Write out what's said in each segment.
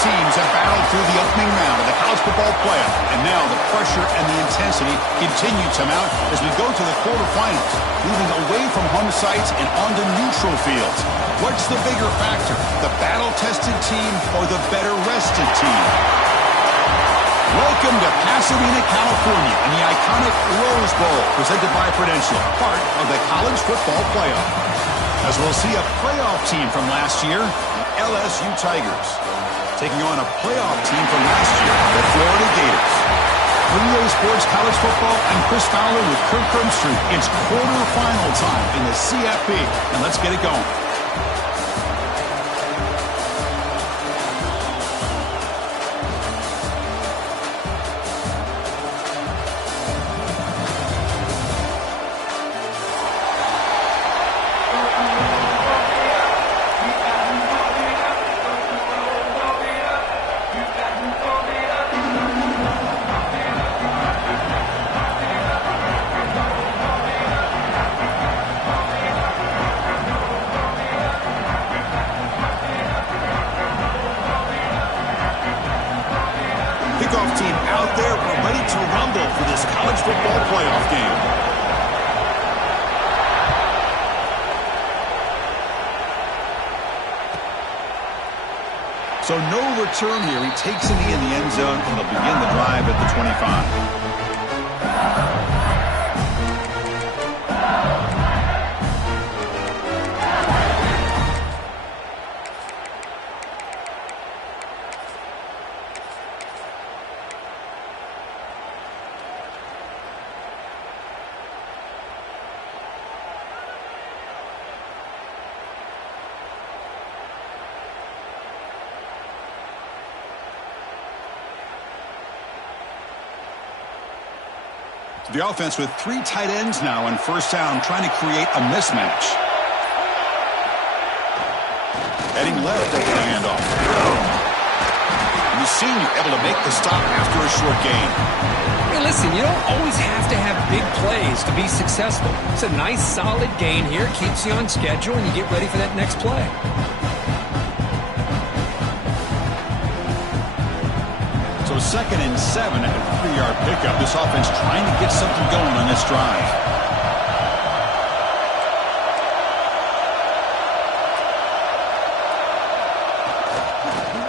teams have battled through the opening round of the college football playoff, and now the pressure and the intensity continue to mount as we go to the quarterfinals, moving away from home sites and onto neutral fields. What's the bigger factor, the battle-tested team or the better-rested team? Welcome to Pasadena, California, and the iconic Rose Bowl, presented by Prudential, part of the college football playoff. As we'll see a playoff team from last year, the LSU Tigers, taking on a playoff team from last year, the Florida Gators. For EA Sports College Football, I'm Chris Fowler with Kirk Herbstreit. It's quarterfinal time in the CFP, and let's get it going. Team out there, we're ready to rumble for this college football playoff game. So no return here. He takes a knee in the end zone, and they'll begin the drive at the 25. The offense with 3 tight ends now on first down, trying to create a mismatch. Heading left at the handoff. And the senior able to make the stop after a short gain. Hey, listen, you don't always have to have big plays to be successful. It's a nice, solid gain here. Keeps you on schedule, and you get ready for that next play. So 2nd and 7 at a 3-yard pickup. This offense trying to get something going on this drive.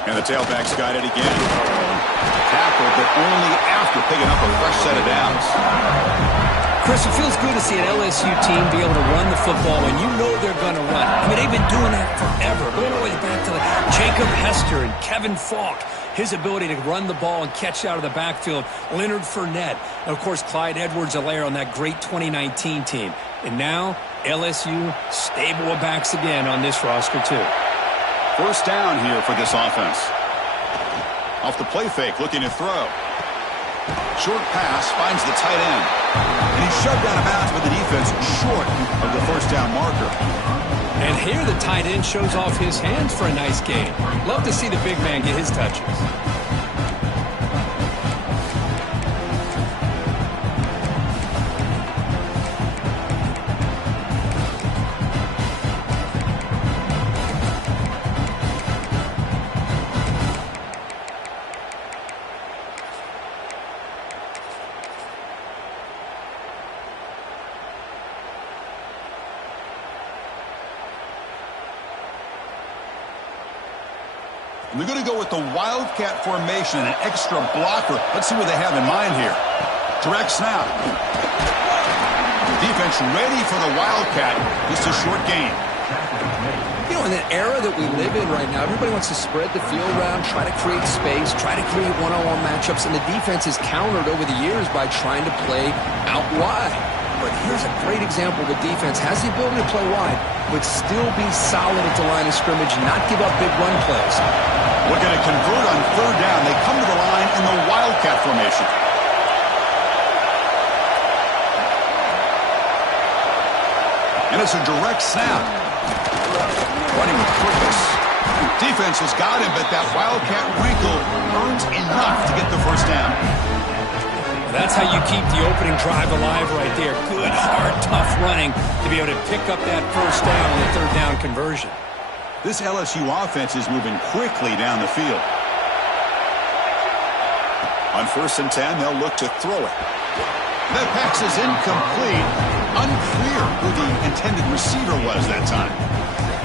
And the tailback's got it again. Tackled, but only after picking up a fresh set of downs. Chris, it feels good to see an LSU team be able to run the football when you know they're going to run. I mean, they've been doing that forever, going all the way back to Jacob Hester and Kevin Falk. His ability to run the ball and catch out of the backfield. Leonard Fournette. And, of course, Clyde Edwards-Helaire on that great 2019 team. And now, LSU stable of backs again on this roster, too. First down here for this offense. Off the play fake, looking to throw. Short pass, finds the tight end. And he's shoved out of bounds with the defense short of the first down marker. And here the tight end shows off his hands for a nice gain. Love to see the big man get his touches. They're going to go with the Wildcat formation and an extra blocker. Let's see what they have in mind here. Direct snap. Defense ready for the Wildcat. Just a short gain. You know, in the era that we live in right now, everybody wants to spread the field around, try to create space, try to create one-on-one matchups, and the defense is countered over the years by trying to play out wide. But here's a great example. The defense has the ability to play wide, but still be solid at the line of scrimmage, not give up big run plays. Looking to convert on third down. They come to the line in the Wildcat formation. And it's a direct snap. Running with purpose. Defense has got him, but that Wildcat wrinkle earns enough to get the first down. That's how you keep the opening drive alive right there. Good, hard, tough running to be able to pick up that first down on the third down conversion. This LSU offense is moving quickly down the field. On 1st and 10, they'll look to throw it. That pass is incomplete. Unclear who the intended receiver was that time.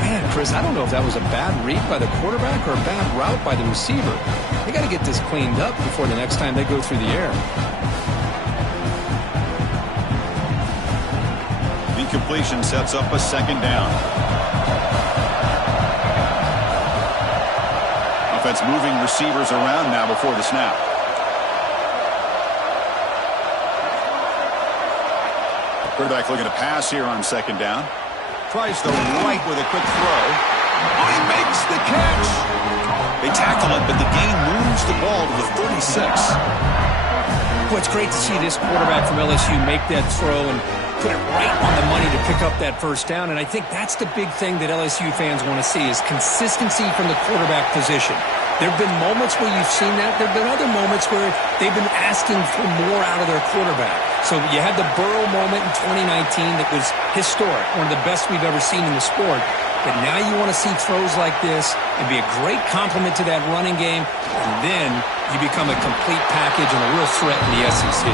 Man, Chris, I don't know if that was a bad read by the quarterback or a bad route by the receiver. They got to get this cleaned up before the next time they go through the air. The completion sets up a 2nd down. Offense moving receivers around now before the snap. Quarterback looking to pass here on 2nd down. Tries the right with a quick throw. Oh, he makes the catch. They tackle it, but the gain moves the ball to the 36. Well, it's great to see this quarterback from LSU make that throw and put it right on the money to pick up that 1st down. And I think that's the big thing that LSU fans want to see is consistency from the quarterback position. There have been moments where you've seen that. There have been other moments where they've been asking for more out of their quarterback. So you had the Burrow moment in 2019 that was historic, one of the best we've ever seen in the sport. But now you want to see throws like this and be a great complement to that running game, and then you become a complete package and a real threat in the SEC.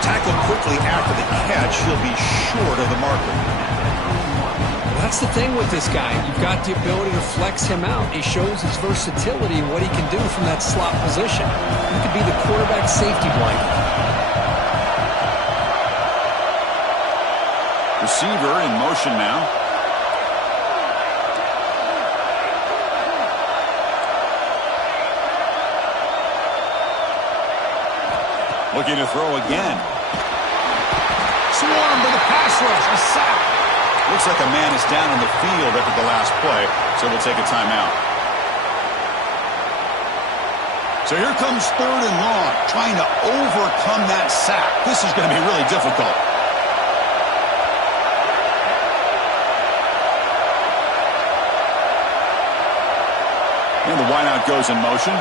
Tackled quickly after the catch, he'll be short of the marker. That's the thing with this guy. You've got the ability to flex him out. He shows his versatility and what he can do from that slot position. He could be the quarterback safety blanket. Receiver in motion now. Looking to throw again. Swarmed by the pass rush. A sack. Looks like a man is down on the field after the last play, so we'll take a timeout. So here comes 3rd and long, trying to overcome that sack. This is going to be really difficult. And the wideout goes in motion.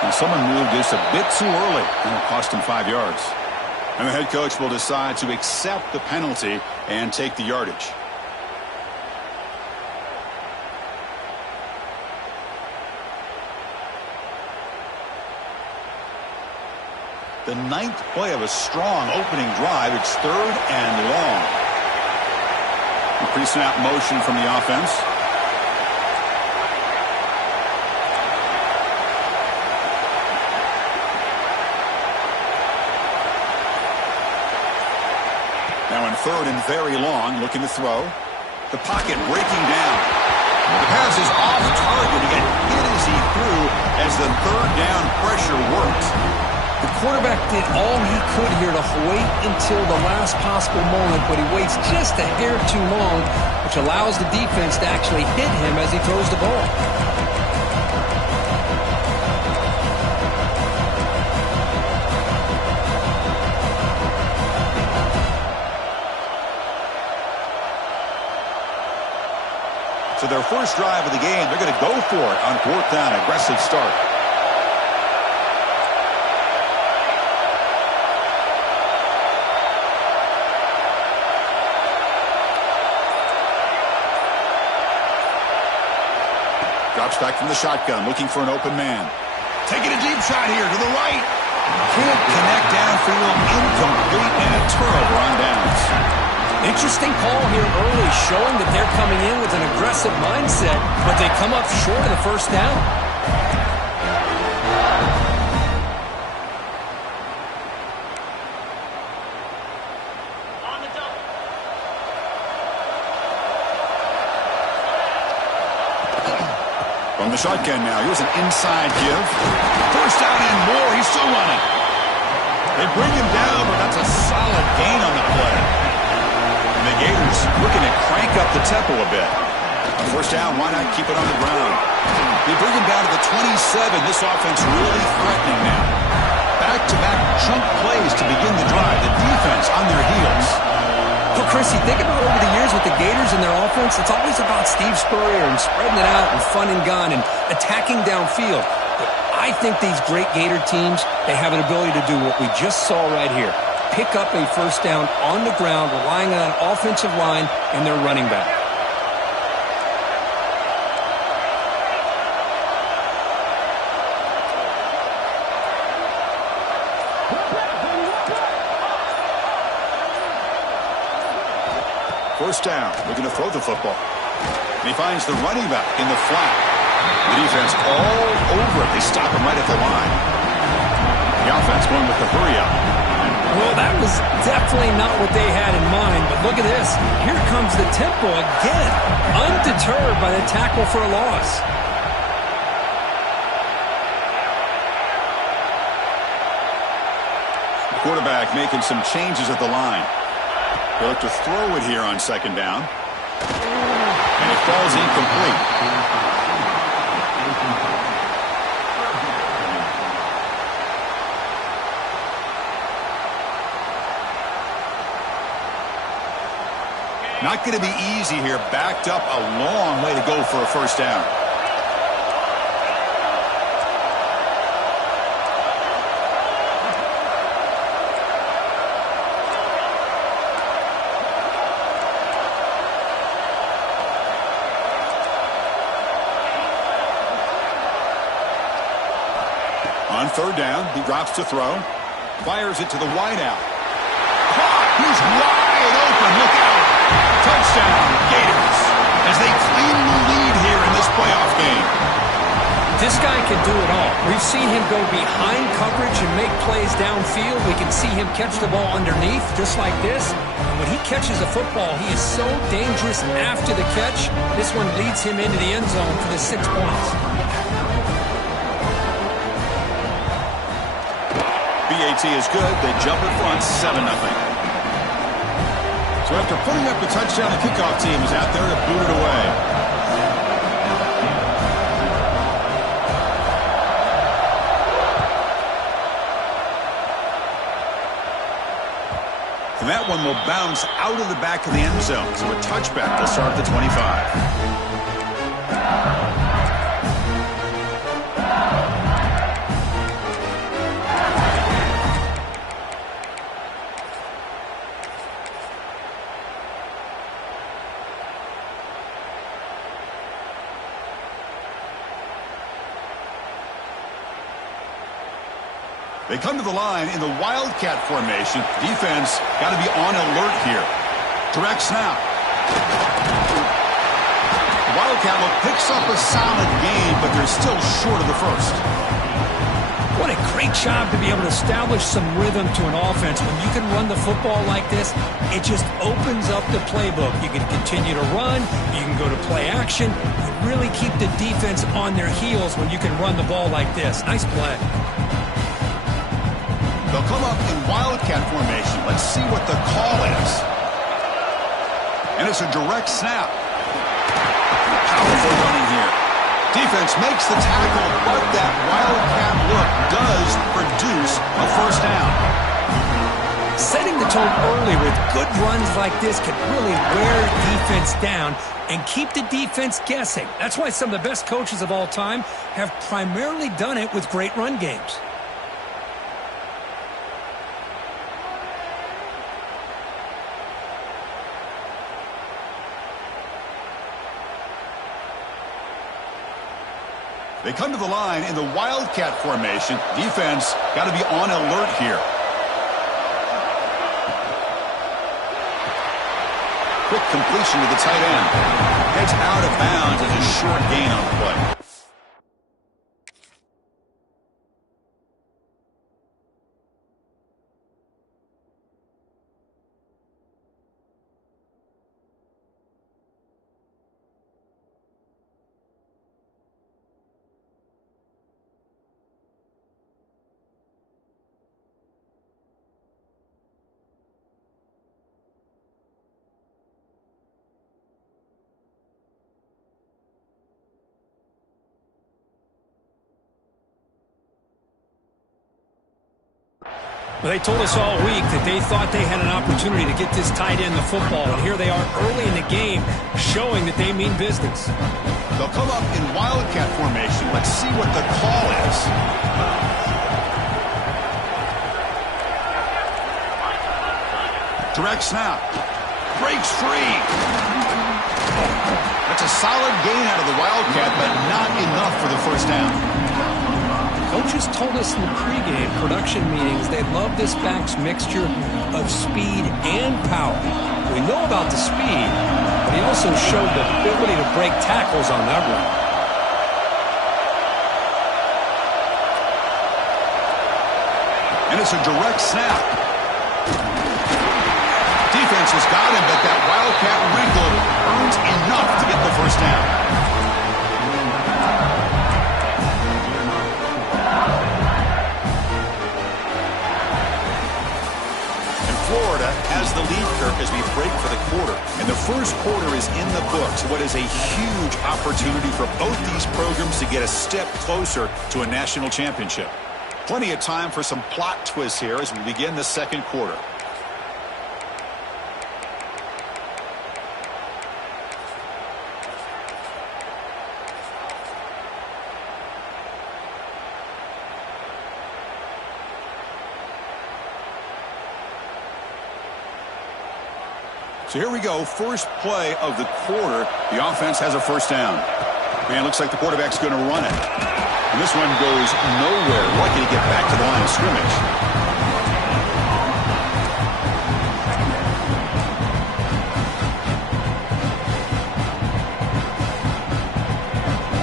And someone moved just a bit too early, and it cost him 5 yards. And the head coach will decide to accept the penalty and take the yardage. The 9th play of a strong opening drive. It's 3rd and long. The pre-snap motion from the offense. Now in 3rd and very long, looking to throw. The pocket breaking down. The pass is off target. He got hit as he threw as the 3rd down pressure worked. The quarterback did all he could here to wait until the last possible moment, but he waits just a hair too long, which allows the defense to actually hit him as he throws the ball. So their first drive of the game, they're going to go for it on 4th down. Aggressive start. Drops back from the shotgun, looking for an open man. Taking a deep shot here to the right. Can't connect downfield, incomplete, and a turnover on downs. Interesting call here early, showing that they're coming in with an aggressive mindset, but they come up short of the 1st down. From the shotgun now, here's an inside give. 1st down and more, he's still running. They bring him down, but that's a solid gain on the play. And the Gators looking to crank up the tempo a bit. On 1st down, why not keep it on the ground? They bring him down to the 27. This offense really threatening now. Back-to-back chunk plays to begin the drive. The defense on their heels. Well, Chris, you think about over the years with the Gators and their offense, it's always about Steve Spurrier and spreading it out and fun and gun and attacking downfield. But I think these great Gator teams, they have an ability to do what we just saw right here. Pick up a 1st down on the ground, relying on an offensive line and their running back. first down. Looking to throw the football. And he finds the running back in the flat. The defense all over it. They stop him right at the line. The offense going with the hurry up. Well, that was definitely not what they had in mind, but look at this. Here comes the tempo again, undeterred by the tackle for a loss. The quarterback making some changes at the line. He'll look to throw it here on second down. And it falls incomplete. Not going to be easy here. Backed up a long way to go for a first down. On third down, he drops to throw. Fires it to the wideout. Caught! He's wide open. Look out! Touchdown, Gators, as they claim the lead here in this playoff game. This guy can do it all. We've seen him go behind coverage and make plays downfield. We can see him catch the ball underneath, just like this. And when he catches a football, he is so dangerous after the catch. This one leads him into the end zone for the 6 points. BAT is good. They jump in front, 7-0. So after putting up the touchdown, the kickoff team is out there to boot it away. And that one will bounce out of the back of the end zone. So a touchback will start at the 25. They come to the line in the Wildcat formation. Defense got to be on alert here. Direct snap. The Wildcat look picks up a solid gain, but they're still short of the first. What a great job to be able to establish some rhythm to an offense. When you can run the football like this, it just opens up the playbook. You can continue to run. You can go to play action. You really keep the defense on their heels when you can run the ball like this. Nice play. They'll come up in Wildcat formation. Let's see what the call is. And it's a direct snap. Powerful running here. Defense makes the tackle, but that Wildcat look does produce a first down. Setting the tone early with good runs like this can really wear defense down and keep the defense guessing. That's why some of the best coaches of all time have primarily done it with great run games. They come to the line in the Wildcat formation. Defense got to be on alert here. Quick completion to the tight end. Heads out of bounds as a short gain on the play. Well, they told us all week that they thought they had an opportunity to get this tight end the football, and here they are early in the game showing that they mean business. They'll come up in Wildcat formation. Let's see what the call is. Direct snap. Breaks free. That's a solid gain out of the Wildcat, but not enough for the first down. Coaches told us in the pregame production meetings they love this back's mixture of speed and power. We know about the speed, but he also showed the ability to break tackles on that run. And it's a direct snap. Defense has got him, but that Wildcat wrinkle earns enough to get the first down. Florida has the lead, Kirk, as we break for the quarter. And the first quarter is in the books. What is a huge opportunity for both these programs to get a step closer to a national championship. Plenty of time for some plot twists here as we begin the second quarter. So here we go, first play of the quarter. The offense has a first down. Man, looks like the quarterback's going to run it. And this one goes nowhere. Lucky to get back to the line of scrimmage.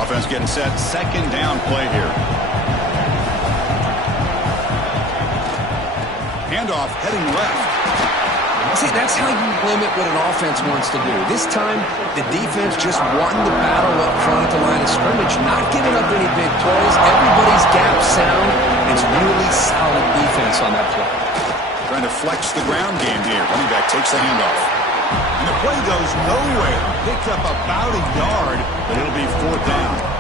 Offense getting set, second down play here. Handoff heading left. See, that's how you limit what an offense wants to do. This time, the defense just won the battle up front at the line of scrimmage, not giving up any big plays. Everybody's gap sound. It's really solid defense on that play. Trying to flex the ground game here. Running back takes the handoff. And the play goes nowhere. Picked up about a yard, but it'll be fourth down.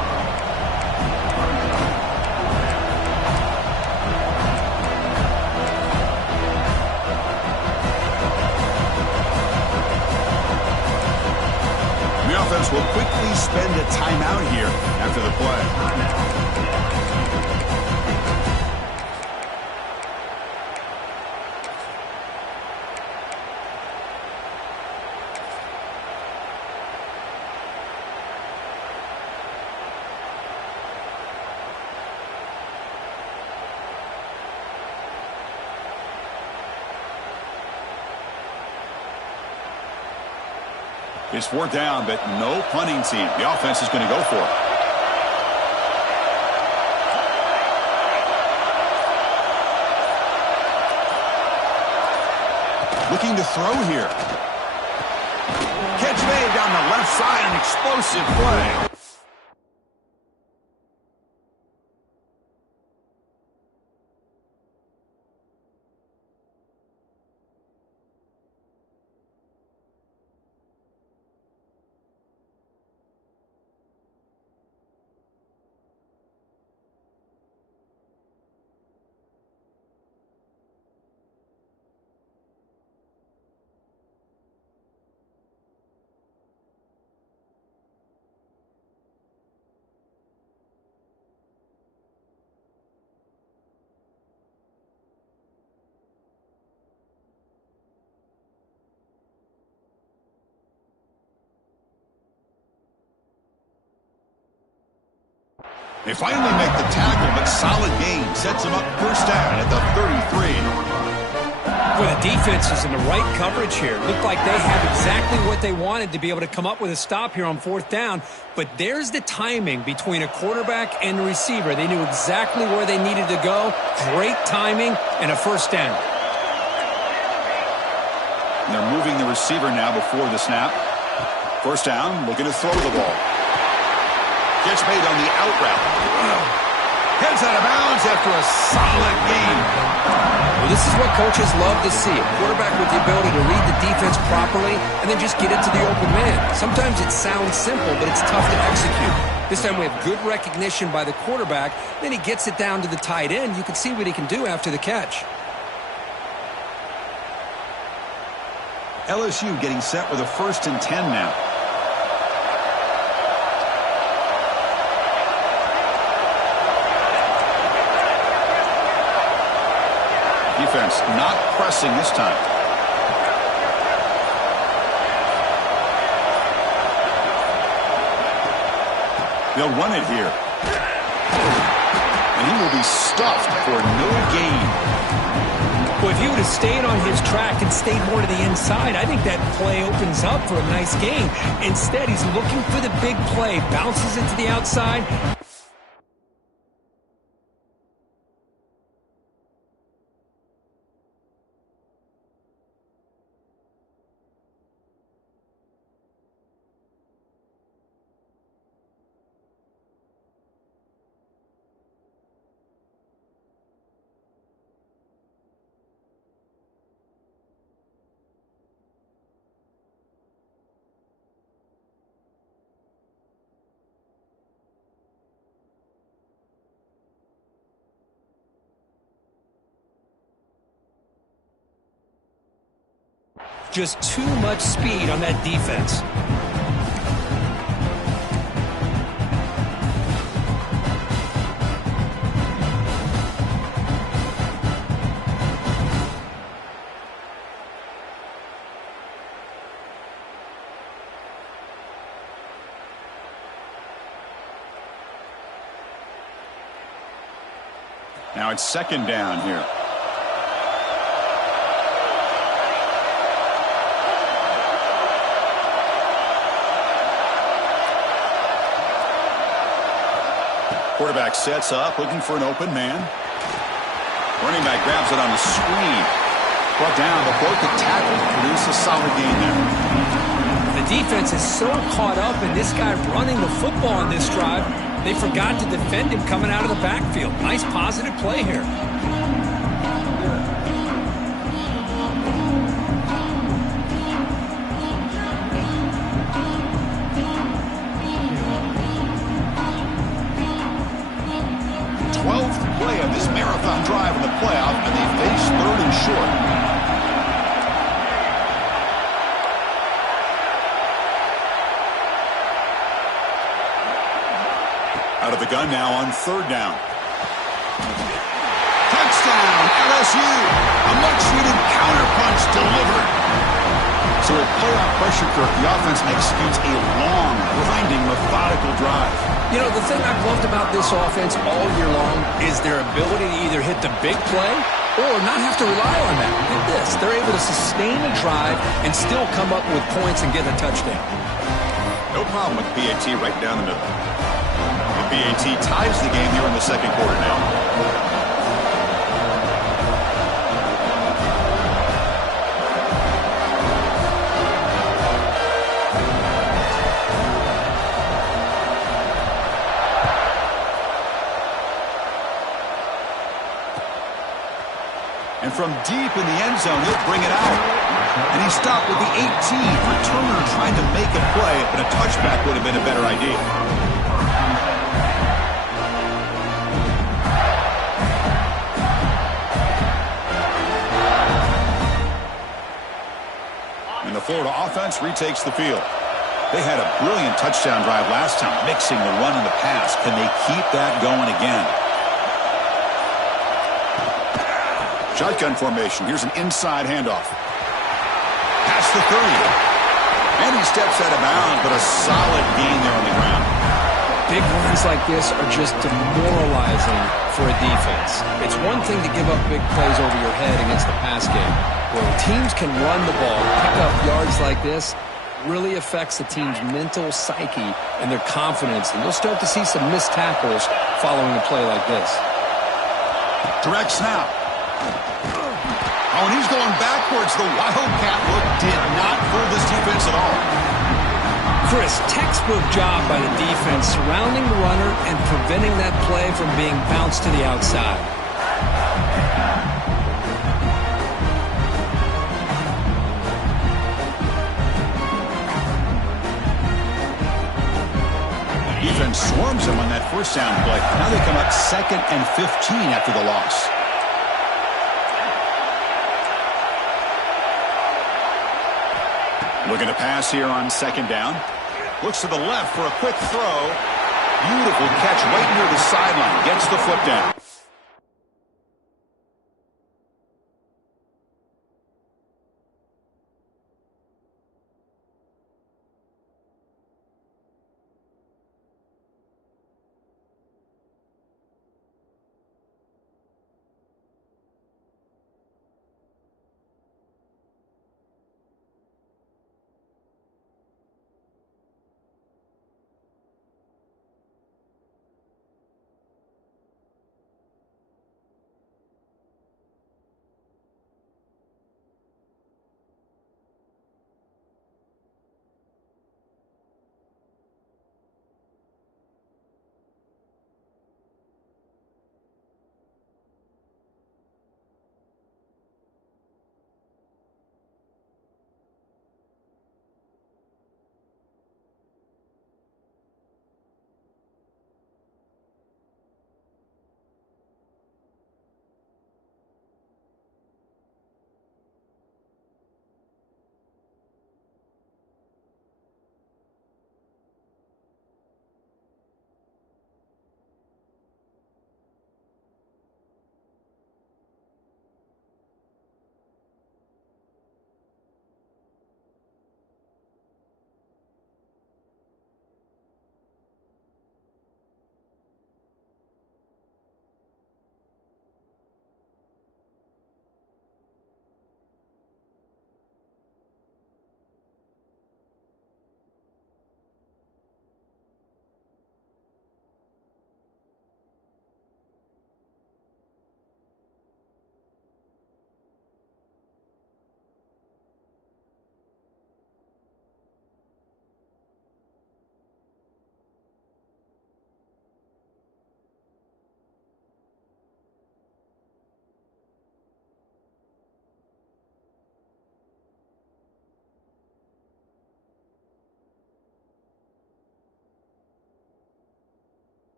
Offense will quickly spend a timeout here after the play. It's fourth down, but no punting team. The offense is going to go for it. Looking to throw here. Catch made down the left side, an explosive play. They finally make the tackle, but solid gain. Sets them up first down at the 33. Well, the defense is in the right coverage here. Looked like they had exactly what they wanted to be able to come up with a stop here on fourth down. But there's the timing between a quarterback and the receiver. They knew exactly where they needed to go. Great timing and a first down. And they're moving the receiver now before the snap. First down, looking to throw the ball. Catch made on the out route. Heads out of bounds after a solid gain. Well, this is what coaches love to see. A quarterback with the ability to read the defense properly and then just get it to the open man. Sometimes it sounds simple, but it's tough to execute. This time we have good recognition by the quarterback. Then he gets it down to the tight end. You can see what he can do after the catch. LSU getting set with a 1st and 10 now. Defense not pressing this time. They'll run it here. And and he will be stuffed for no gain. Well, if he would have stayed on his track and stayed more to the inside, I think that play opens up for a nice gain. Instead, he's looking for the big play, bounces it to the outside. Just too much speed on that defense. Now it's second down here. Quarterback sets up, looking for an open man. Running back grabs it on the screen. Brought down, but broke the tackle to produce a solid gain there. The defense is so caught up in this guy running the football on this drive, they forgot to defend him coming out of the backfield. Nice positive play here. Play of this marathon drive in the playoff, and they face third and short. Out of the gun now on third down. Touchdown, LSU! A much-needed counterpunch delivered. So with playoff pressure, Kirk, the offense executes a long, grinding, methodical drive. You know, the thing I've loved about this offense all year long is their ability to either hit the big play or not have to rely on that. Look at this. They're able to sustain a drive and still come up with points and get a touchdown. No problem with PAT right down the middle. The PAT ties the game here in the second quarter now. And from deep in the end zone, he'll bring it out. And he stopped with the 18. Returner trying to make a play, but a touchback would have been a better idea. And the Florida offense retakes the field. They had a brilliant touchdown drive last time, mixing the run and the pass. Can they keep that going again? Shotgun formation. Here's an inside handoff. Past the 30. And he steps out of bounds, but a solid gain there on the ground. Big runs like this are just demoralizing for a defense. It's one thing to give up big plays over your head against the pass game. When teams can run the ball, pick up yards like this, really affects the team's mental psyche and their confidence. And you'll start to see some missed tackles following a play like this. Direct snap. Oh, and he's going backwards. The Wildcat look did not fool this defense at all. Chris, textbook job by the defense surrounding the runner and preventing that play from being bounced to the outside. Defense swarms him on that first down play. Now they come up 2nd and 15 after the loss. Looking to pass here on second down. Looks to the left for a quick throw. Beautiful catch right near the sideline. Gets the foot down.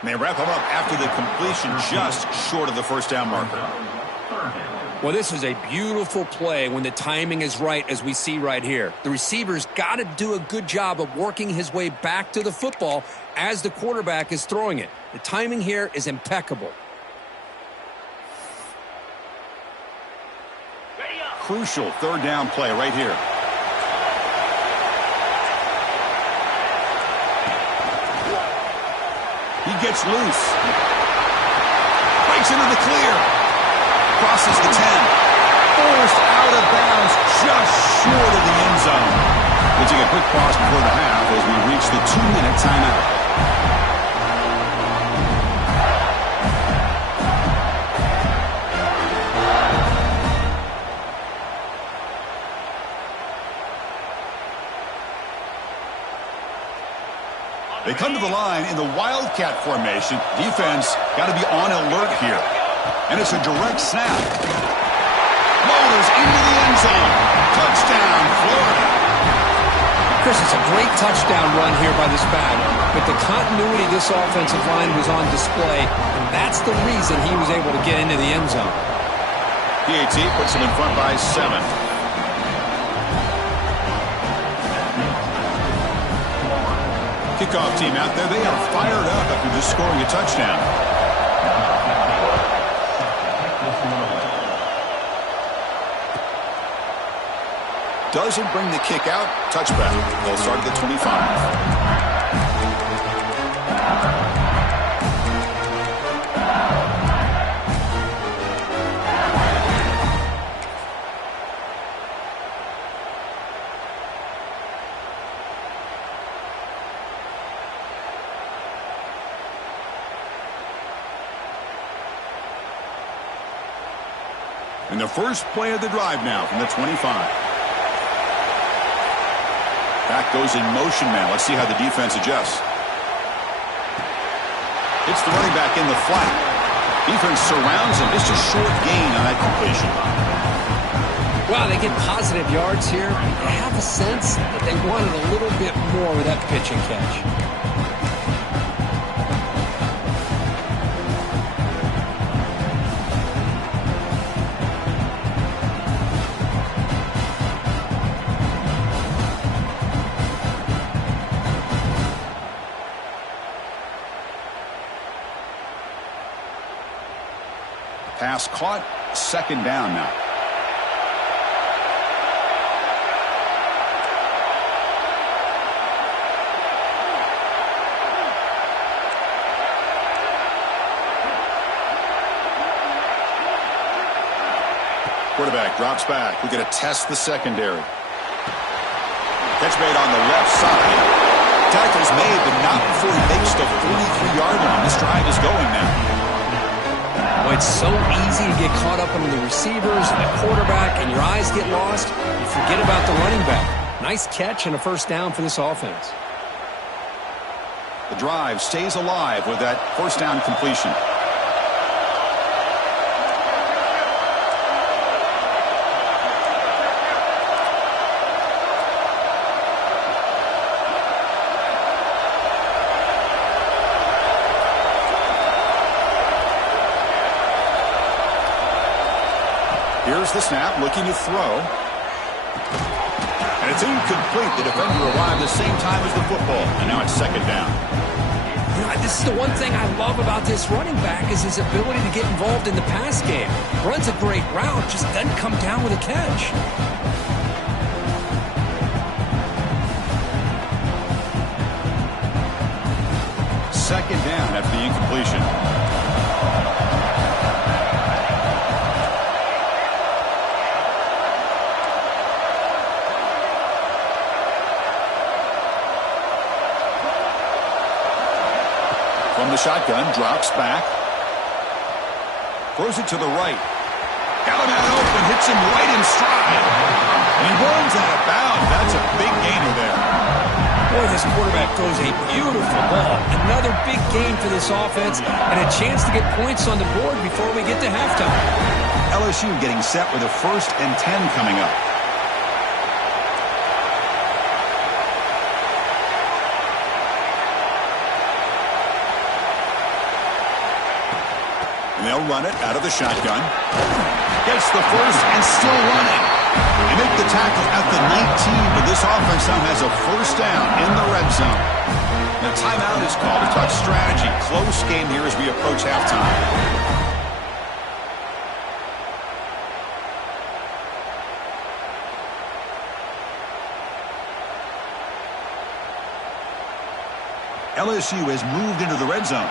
And they wrap him up after the completion just short of the first down marker. Well, this is a beautiful play when the timing is right, as we see right here. The receiver's got to do a good job of working his way back to the football as the quarterback is throwing it. The timing here is impeccable. Crucial third down play right here. He gets loose. Breaks into the clear. Crosses the 10. Forced out of bounds just short of the end zone. We'll take a quick pause before the half as we reach the 2-minute timeout. They come to the line in the Wildcat formation. Defense got to be on alert here. And it's a direct snap. Motors into the end zone. Touchdown, Florida. Chris, it's a great touchdown run here by this back. But the continuity of this offensive line was on display, and that's the reason he was able to get into the end zone. PAT puts him in front by 7. Kickoff team out there, they are fired up after just scoring a touchdown. Doesn't bring the kick out. Touchback. They'll start at the 25. And the first play of the drive now from the 25. Back goes in motion now. Let's see how the defense adjusts. It's the running back in the flat. Defense surrounds him. Just a short gain on that completion. Wow, they get positive yards here. I have a sense that they wanted a little bit more with that pitch and catch. Pass caught, second down now. Quarterback drops back. We're going to test the secondary. Catch made on the left side. Tackle's made, but not before he makes the 43-yard line. This drive is going now. Well, it's so easy to get caught up on the receivers and the quarterback, and your eyes get lost. You forget about the running back. Nice catch and a first down for this offense. The drive stays alive with that first down completion. Here's the snap, looking to throw. And it's incomplete. The defender arrived the same time as the football. And now it's second down. You know, this is the one thing I love about this running back is his ability to get involved in the pass game. Runs a great route, just doesn't come down with a catch. Second down after the incompletion. From the shotgun, drops back. Throws it to the right. Got him out open, hits him right in stride. And he runs out of bounds. That's a big gainer there. Boy, this quarterback throws a beautiful ball. Another big gain for this offense and a chance to get points on the board before we get to halftime. LSU getting set with a 1st and 10 coming up. And they'll run it out of the shotgun. Gets the first and still running. They make the tackle at the 19, but this offense now has a first down in the red zone. The timeout is called to talk strategy. Close game here as we approach halftime. LSU has moved into the red zone.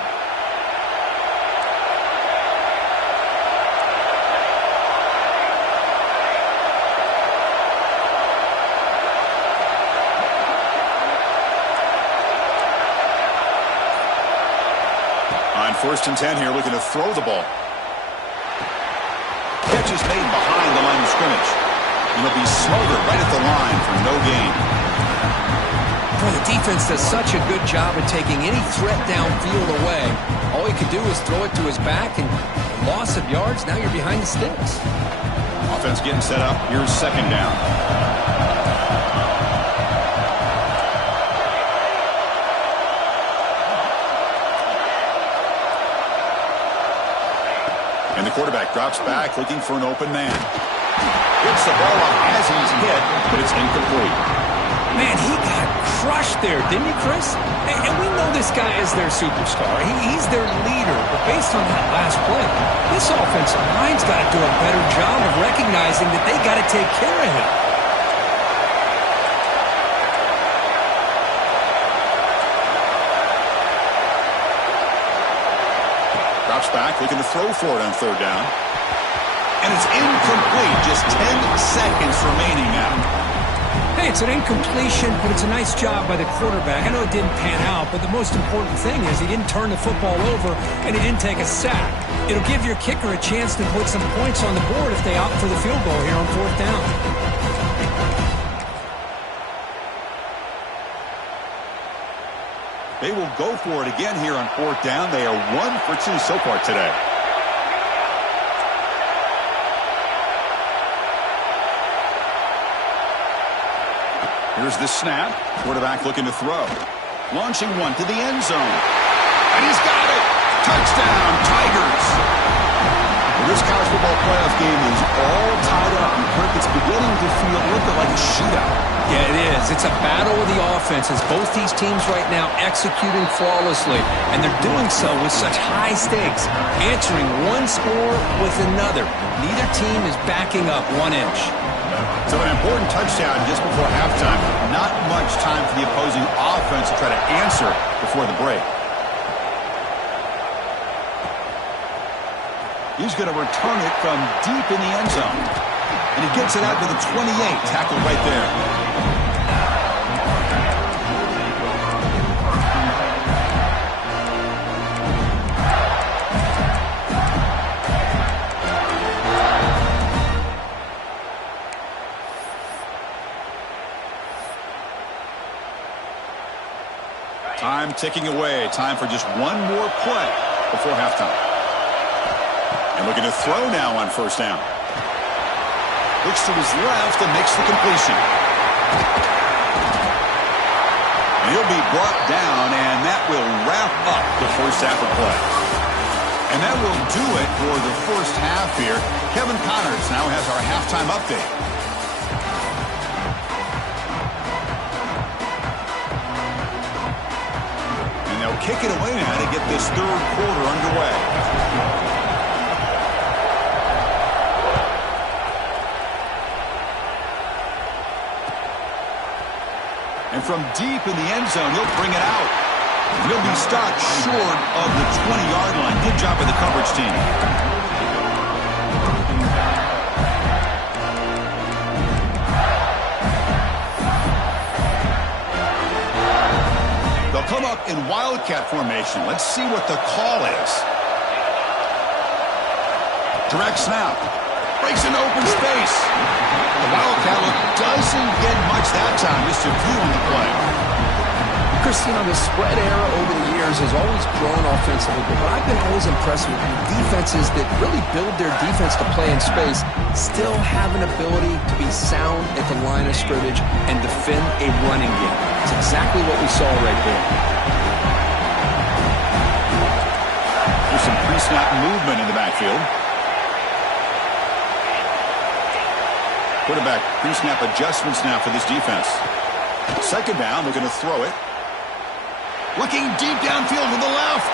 On 1st and 10 here, looking to throw the ball. Catch is made behind the line of scrimmage. And it'll be Slaughter right at the line for no gain. Boy, the defense does such a good job of taking any threat downfield away. All he can do is throw it to his back, and loss of yards, now you're behind the sticks. Offense getting set up. Here's 2nd down. And the quarterback drops back, looking for an open man. Gets the ball up as he's hit, but it's incomplete. Man, he got crushed there, didn't you, Chris? And we know this guy is their superstar. He's their leader. But based on that last play, this offensive line's got to do a better job of recognizing that they got to take care of him. Drops back, looking to throw for it on 3rd down. And it's incomplete. Just 10 seconds remaining now. Hey, it's an incompletion, but it's a nice job by the quarterback. I know it didn't pan out, but the most important thing is he didn't turn the football over and he didn't take a sack. It'll give your kicker a chance to put some points on the board if they opt for the field goal here on 4th down. They will go for it again here on 4th down. They are 1 for 2 so far today. Here's the snap. Quarterback looking to throw. Launching one to the end zone. And he's got it. Touchdown, Tigers. Well, this college football playoff game is all tied up. And Kirk, it's beginning to feel a little bit like a shootout. Yeah, it is. It's a battle of the offenses. Both these teams right now executing flawlessly. And they're doing so with such high stakes. Answering one score with another. Neither team is backing up 1 inch. So an important touchdown just before halftime. Not much time for the opposing offense to try to answer before the break. He's going to return it from deep in the end zone. And he gets it out to the 28. Tackled right there. Time ticking away. Time for just one more play before halftime. And looking to throw now on 1st down. Looks to his left and makes the completion. And he'll be brought down, and that will wrap up the first half of play. And that will do it for the first half here. Kevin Connors now has our halftime update. Kick it away now to get this 3rd quarter underway. And from deep in the end zone, he'll bring it out. And he'll be stopped short of the 20-yard line. Good job by the coverage team. Come up in Wildcat formation. Let's see what the call is. Direct snap. Breaks into open space. The Wildcat look doesn't get much that time. Just a few on the play. Chris, you know, the spread era over the years has always grown offensively, but what I've been always impressed with defenses that really build their defense to play in space still have an ability to be sound at the line of scrimmage and defend a running game. It's exactly what we saw right there. There's some pre-snap movement in the backfield. Quarterback pre-snap adjustments now for this defense. Second down, they're going to throw it. Looking deep downfield to the left.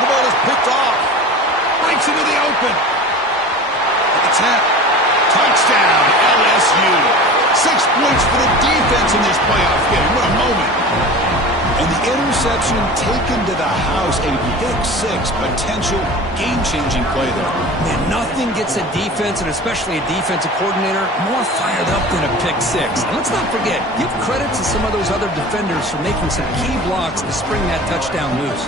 The ball is picked off. Breaks into the open. At the 10. Touchdown, LSU. 6 points for the defense in this playoff game. What a moment. And the interception taken to the house. A pick-6 potential game-changing play there. Man, nothing gets a defense, and especially a defensive coordinator, more fired up than a pick-6. And let's not forget, give credit to some of those other defenders for making some key blocks to spring that touchdown loose.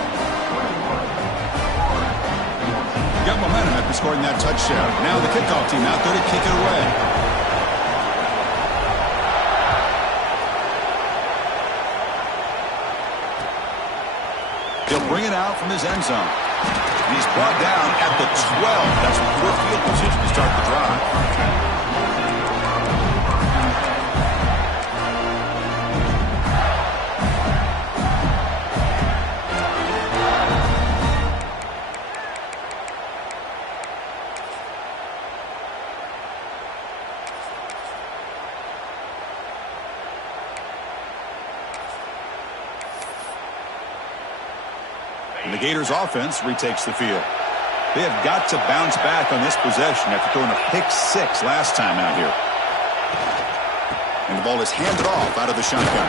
Got momentum after scoring that touchdown. Now the kickoff team out there to kick it away. He'll bring it out from his end zone. And he's brought down at the 12. That's poor field position to start the drive. And the Gators offense retakes the field. They have got to bounce back on this possession after throwing a pick-6 last time out here. And the ball is handed off out of the shotgun.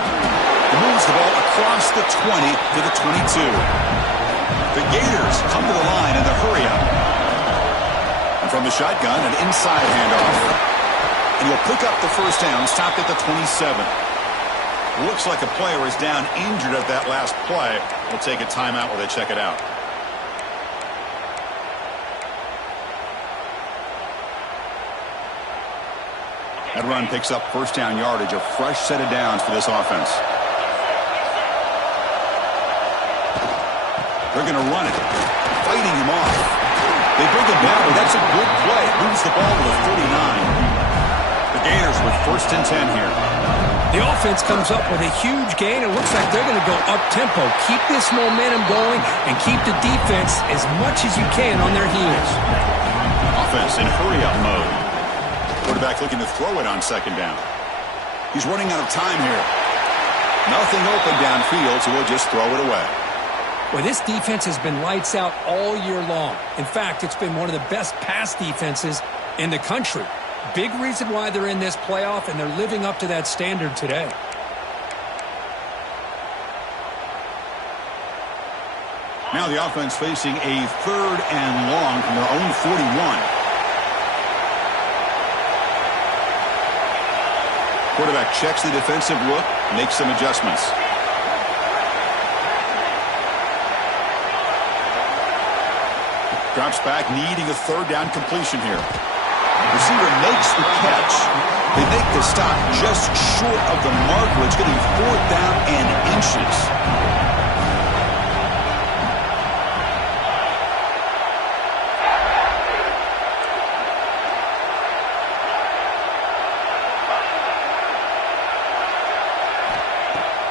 He moves the ball across the 20 to the 22. The Gators come to the line in the hurry-up. And from the shotgun, an inside handoff. And he'll pick up the first down, stopped at the 27. Looks like a player is down injured at that last play. We'll take a timeout while they check it out. That run picks up first down yardage, a fresh set of downs for this offense. They're going to run it, fighting him off. They bring him down, but that's a good play. Moves the ball to the 49. The Gators with first and 10 here. The offense comes up with a huge gain. It looks like they're going to go up-tempo. Keep this momentum going and keep the defense as much as you can on their heels. Offense in hurry-up mode. Quarterback looking to throw it on second down. He's running out of time here. Nothing open downfield, so we'll just throw it away. Well, this defense has been lights out all year long. In fact, it's been one of the best pass defenses in the country. Big reason why they're in this playoff, and they're living up to that standard today. Now the offense facing a third and long from their own 41. Quarterback checks the defensive look, makes some adjustments. Drops back, needing a third down completion here. Receiver makes the catch. They make the stop just short of the marker. It's getting fourth down and inches.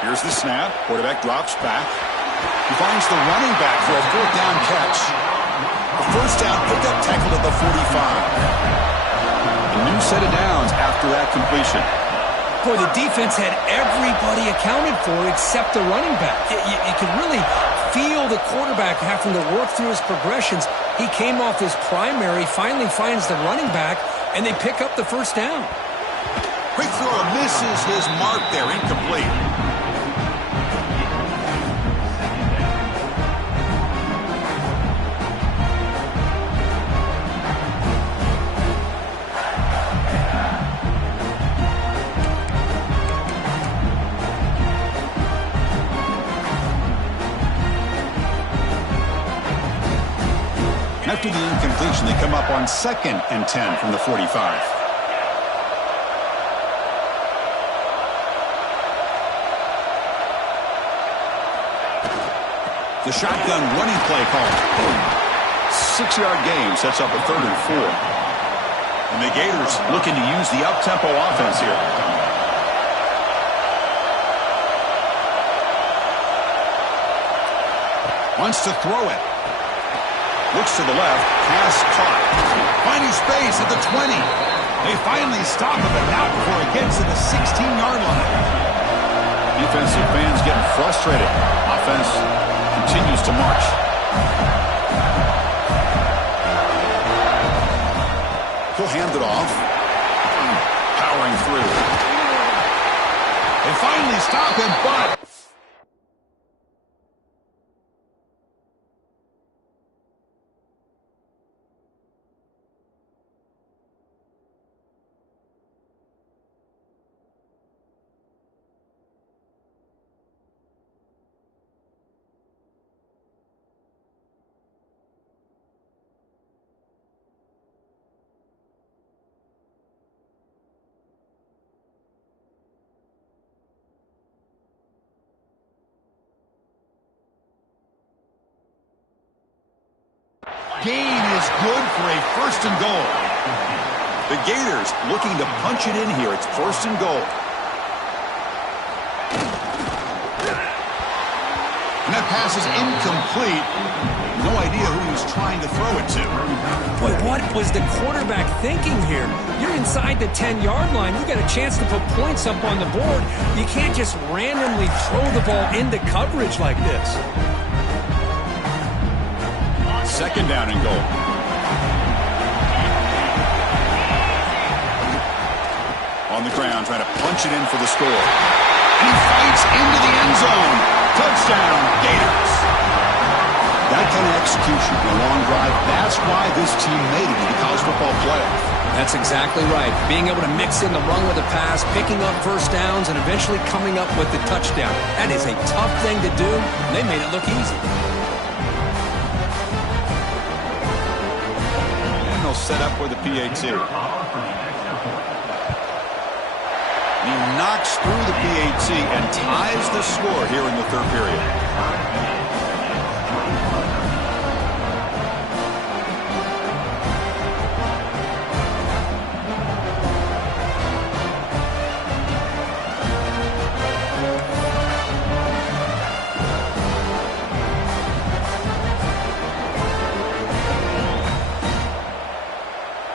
Here's the snap. Quarterback drops back. He finds the running back for a fourth down catch. A first down pickup tackled at the 45. A new set of downs after that completion. Boy, the defense had everybody accounted for except the running back. You could really feel the quarterback having to work through his progressions. He came off his primary, finally finds the running back, and they pick up the first down. Quick throw misses his mark there, incomplete. After the incompletion, they come up on 2nd and 10 from the 45. The shotgun running play called. 6-yard gain sets up a 3rd and 4. And the Gators looking to use the up-tempo offense here. Wants to throw it. Looks to the left. Pass caught. Finding space at the 20. They finally stop him, but not before it gets to the 16-yard line. Defensive fans getting frustrated. Offense continues to march. He'll hand it off. Powering through. They finally stop him, but... Gain is good for a first and goal. The Gators looking to punch it in here. It's first and goal. And that pass is incomplete. No idea who he was trying to throw it to. Boy, what was the quarterback thinking here? You're inside the 10-yard line. You got a chance to put points up on the board. You can't just randomly throw the ball into coverage like this. Second down and goal. On the ground, trying to punch it in for the score. And he fights into the end zone. Touchdown, Gators. That kind of execution in a long drive, that's why this team made it in the college football playoff. That's exactly right. Being able to mix in the run with the pass, picking up first downs, and eventually coming up with the touchdown. That is a tough thing to do. They made it look easy. Set up with a PAT. He knocks through the PAT and ties the score here in the third period.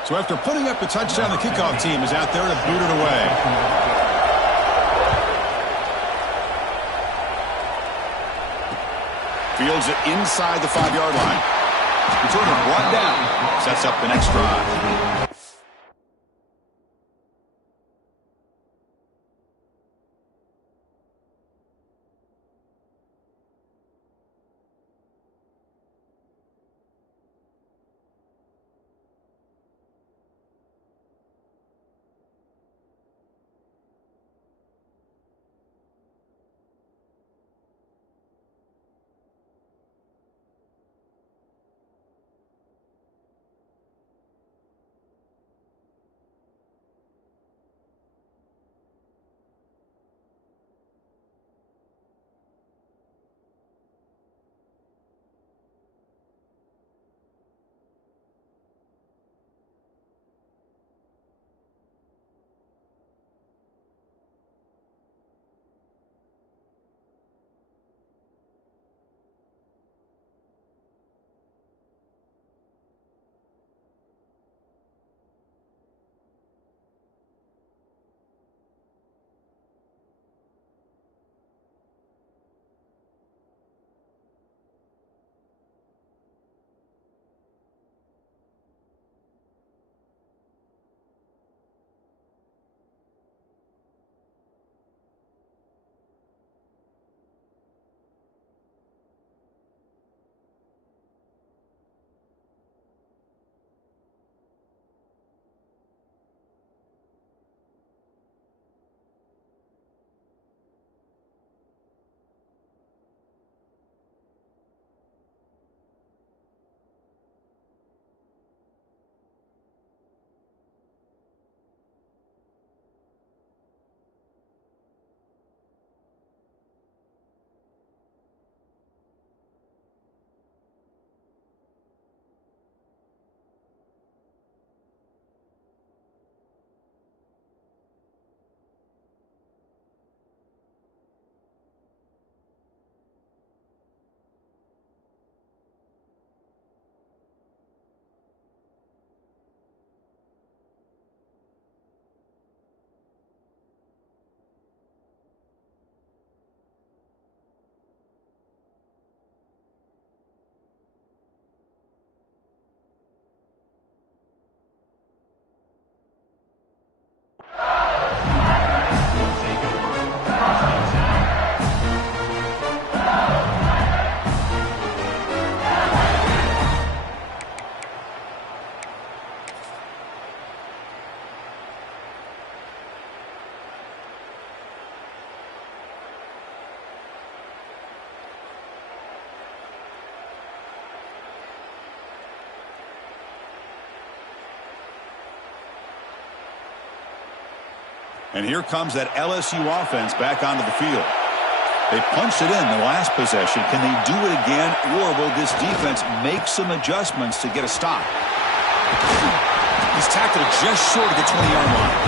So after putting up a touchdown, the kickoff team is out there to boot it away. Fields it inside the 5-yard line. Returner brought down. Sets up the next drive. And here comes that LSU offense back onto the field. They punched it in the last possession. Can they do it again, or will this defense make some adjustments to get a stop? He's tackled just short of the 20-yard line.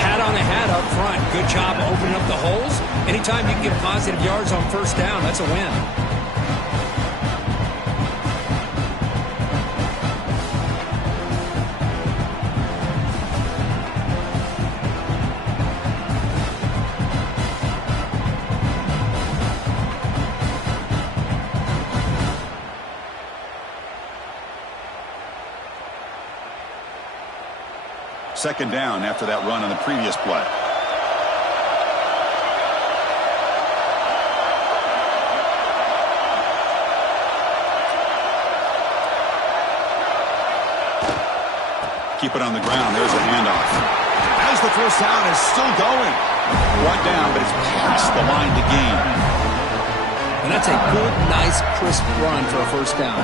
Hat on a hat up front. Good job opening up the holes. Anytime you can get positive yards on first down, that's a win. Second down after that run on the previous play. Keep it on the ground. There's a handoff. As the first down is still going. One down, but it's past the line to gain. And that's a good, nice, crisp run for a first down.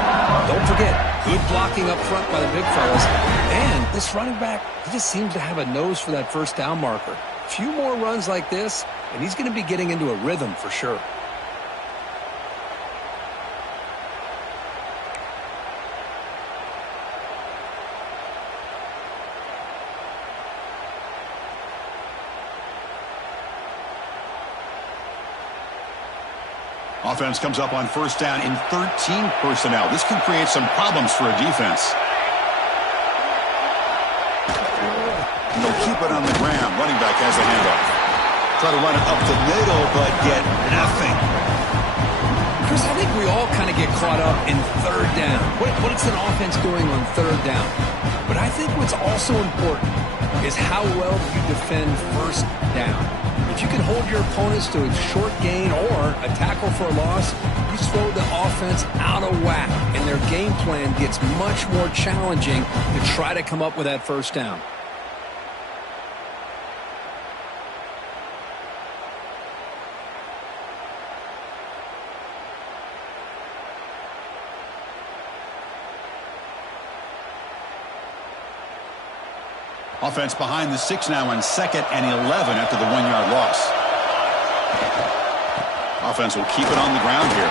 Don't forget, good blocking up front by the big fellas. And this running back, he just seems to have a nose for that first down marker. A few more runs like this, and he's going to be getting into a rhythm for sure. Offense comes up on first down in 13 personnel. This can create some problems for a defense. They'll keep it on the ground. Running back has the handoff. Try to run it up the middle, but get nothing. Chris, I think we all kind of get caught up in third down. What is an offense doing on third down? But I think what's also important is how well you defend first down. If you can hold your opponents to a short gain or a tackle for a loss, you throw the offense out of whack, and their game plan gets much more challenging to try to come up with that first down. Offense behind the 6 now on 2nd and 11 after the 1-yard loss. Offense will keep it on the ground here.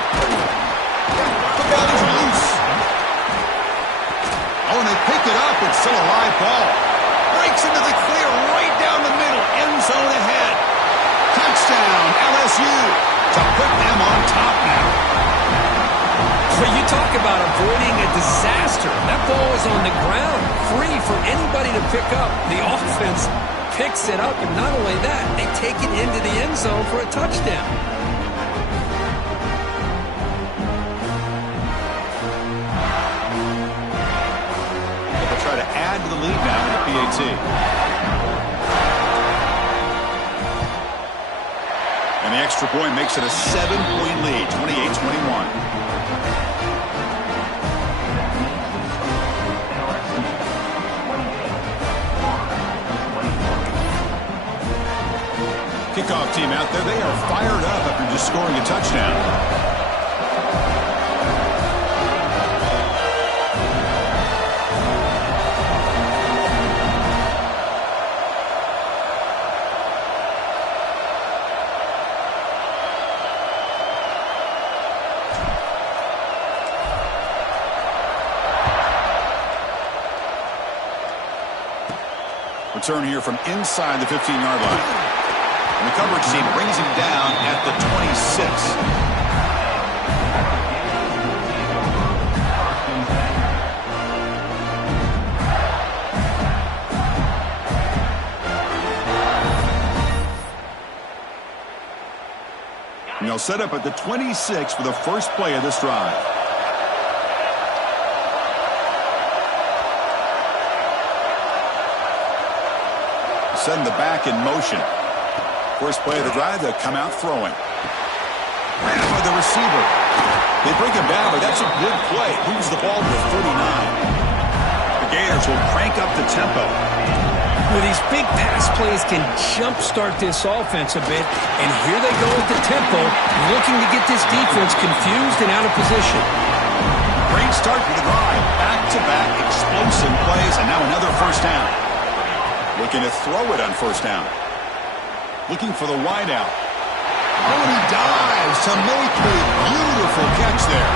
The ball is loose. Oh, and they pick it up. It's still a live ball. Breaks into the clear right down the middle. End zone ahead. Touchdown, LSU. To put them on top now. But you talk about avoiding a disaster. That ball is on the ground, free for anybody to pick up. The offense picks it up, and not only that, they take it into the end zone for a touchdown. They'll try to add to the lead now in the PAT. And the extra point makes it a 7-point lead, 28-21. Kickoff team out there. They are fired up after just scoring a touchdown. Return here from inside the 15-yard line. And the coverage team brings him down at the 26. And they'll set up at the 26 for the first play of this drive. Send the back in motion. First play of the drive, they'll come out throwing. Ran by the receiver. They bring him down, but that's a good play. Moves the ball to the 49. The Gators will crank up the tempo. Well, these big pass plays can jumpstart this offense a bit, and here they go with the tempo, looking to get this defense confused and out of position. Great start to the drive. Back-to-back explosive plays, and now another first down. Looking to throw it on first down. Looking for the wide out. Oh, and he dives to make a beautiful catch there.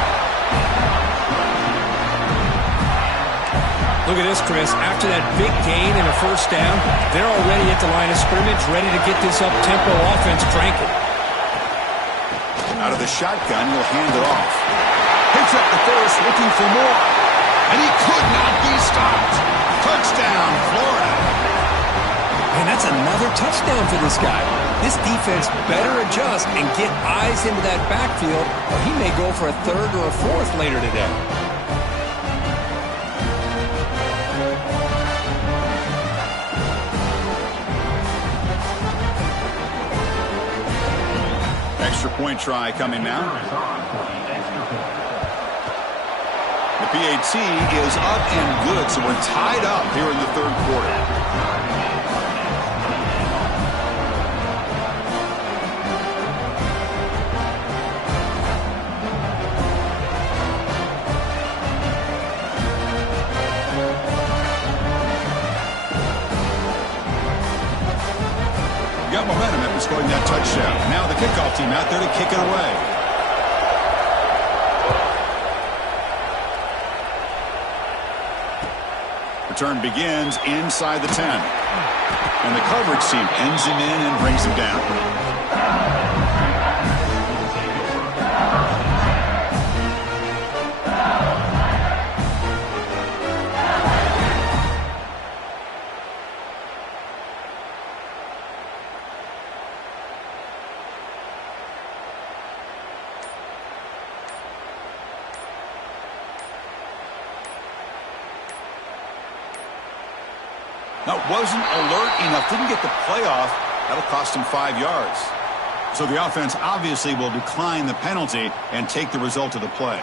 Look at this, Chris. After that big gain and a first down, they're already at the line of scrimmage, ready to get this up-tempo offense cranking. Out of the shotgun, he'll hand it off. Picks up the first, looking for more. And he could not be stopped. Touchdown, Florida. And that's another touchdown for this guy. This defense better adjust and get eyes into that backfield, or he may go for a third or a fourth later today. Extra point try coming now. The PAT is up and good, so we're tied up here in the third quarter. Got momentum after scoring that touchdown. Now the kickoff team out there to kick it away. Return begins inside the 10. And the coverage team ends him in and brings him down. That wasn't alert enough. Didn't get the playoff. That'll cost him 5 yards. So the offense obviously will decline the penalty and take the result of the play.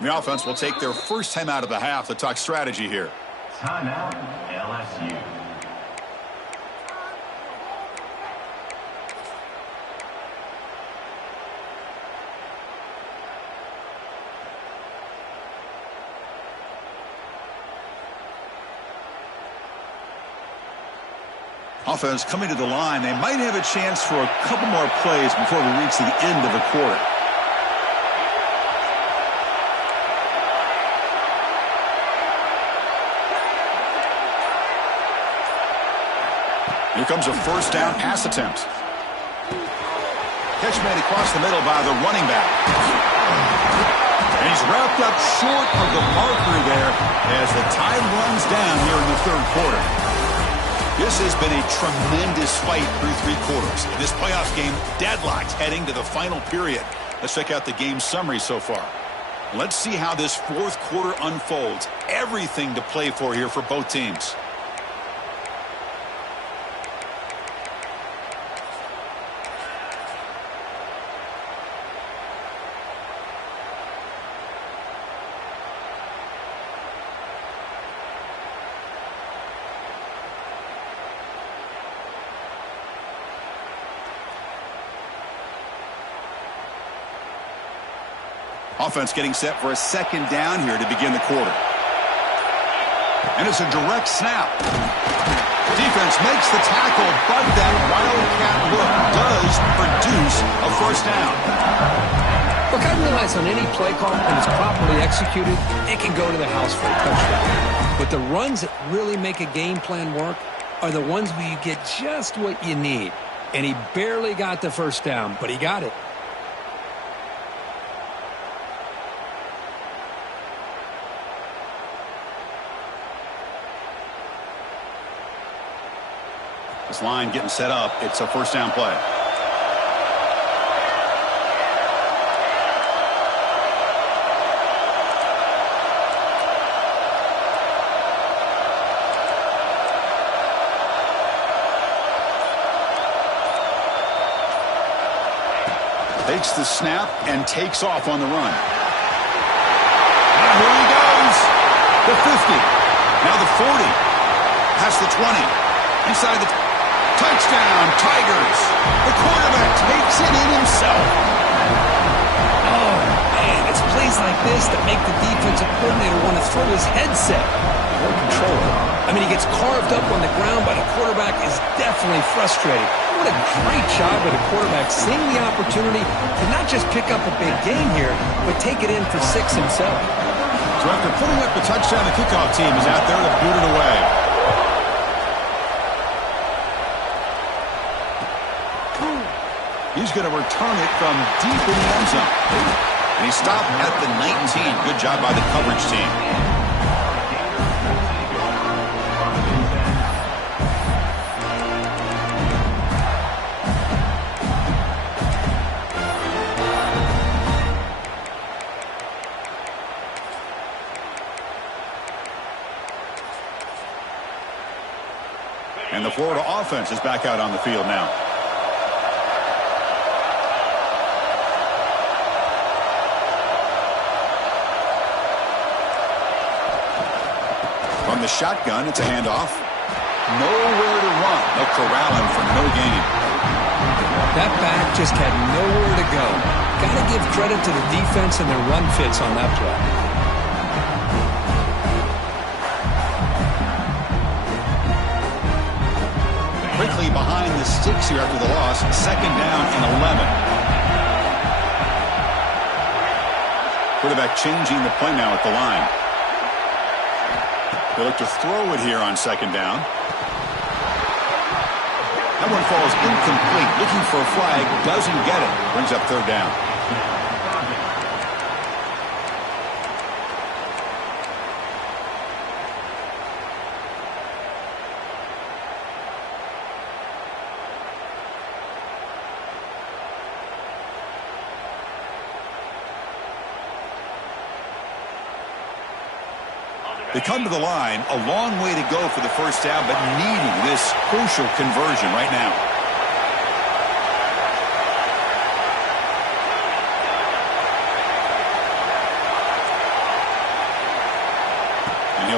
The offense will take their first time out of the half to talk strategy here. Timeout, LSU. Offense coming to the line. They might have a chance for a couple more plays before we reach the end of the quarter. Here comes a first down pass attempt. Catch made across the middle by the running back. And he's wrapped up short of the marker there as the time runs down here in the third quarter. This has been a tremendous fight through three quarters. In this playoff game, deadlocked heading to the final period. Let's check out the game summary so far. Let's see how this fourth quarter unfolds. Everything to play for here for both teams. Offense getting set for a second down here to begin the quarter. And it's a direct snap. Defense makes the tackle, but that wildcat look does produce a first down. Look, I realize on any play call, when it's properly executed, it can go to the house for a touchdown. But the runs that really make a game plan work are the ones where you get just what you need. And he barely got the first down, but he got it. This line getting set up. It's a first down play. Takes the snap and takes off on the run. And here he goes. The 50. Now the 40. Past the 20. Inside the... Touchdown, Tigers. The quarterback takes it in himself. Oh, man, it's plays like this that make the defensive coordinator want to throw his headset. No control. I mean, he gets carved up on the ground by the quarterback, is definitely frustrated. What a great job by the quarterback seeing the opportunity to not just pick up a big game here, but take it in for 6 himself. So after putting up the touchdown, the kickoff team is out there to boot it away. He's going to return it from deep in the end zone. And he stopped at the 19. Good job by the coverage team. And the Florida offense is back out on the field now. From the shotgun, it's a handoff. Nowhere to run. They'll corral him for no gain. That back just had nowhere to go. Got to give credit to the defense and their run fits on that play. Quickly behind the sticks here after the loss. Second down and 11. Quarterback changing the play now at the line. They look to throw it here on second down. That one falls incomplete. Looking for a flag. Doesn't get it. Brings up third down. They come to the line, a long way to go for the first down, but needing this crucial conversion right now.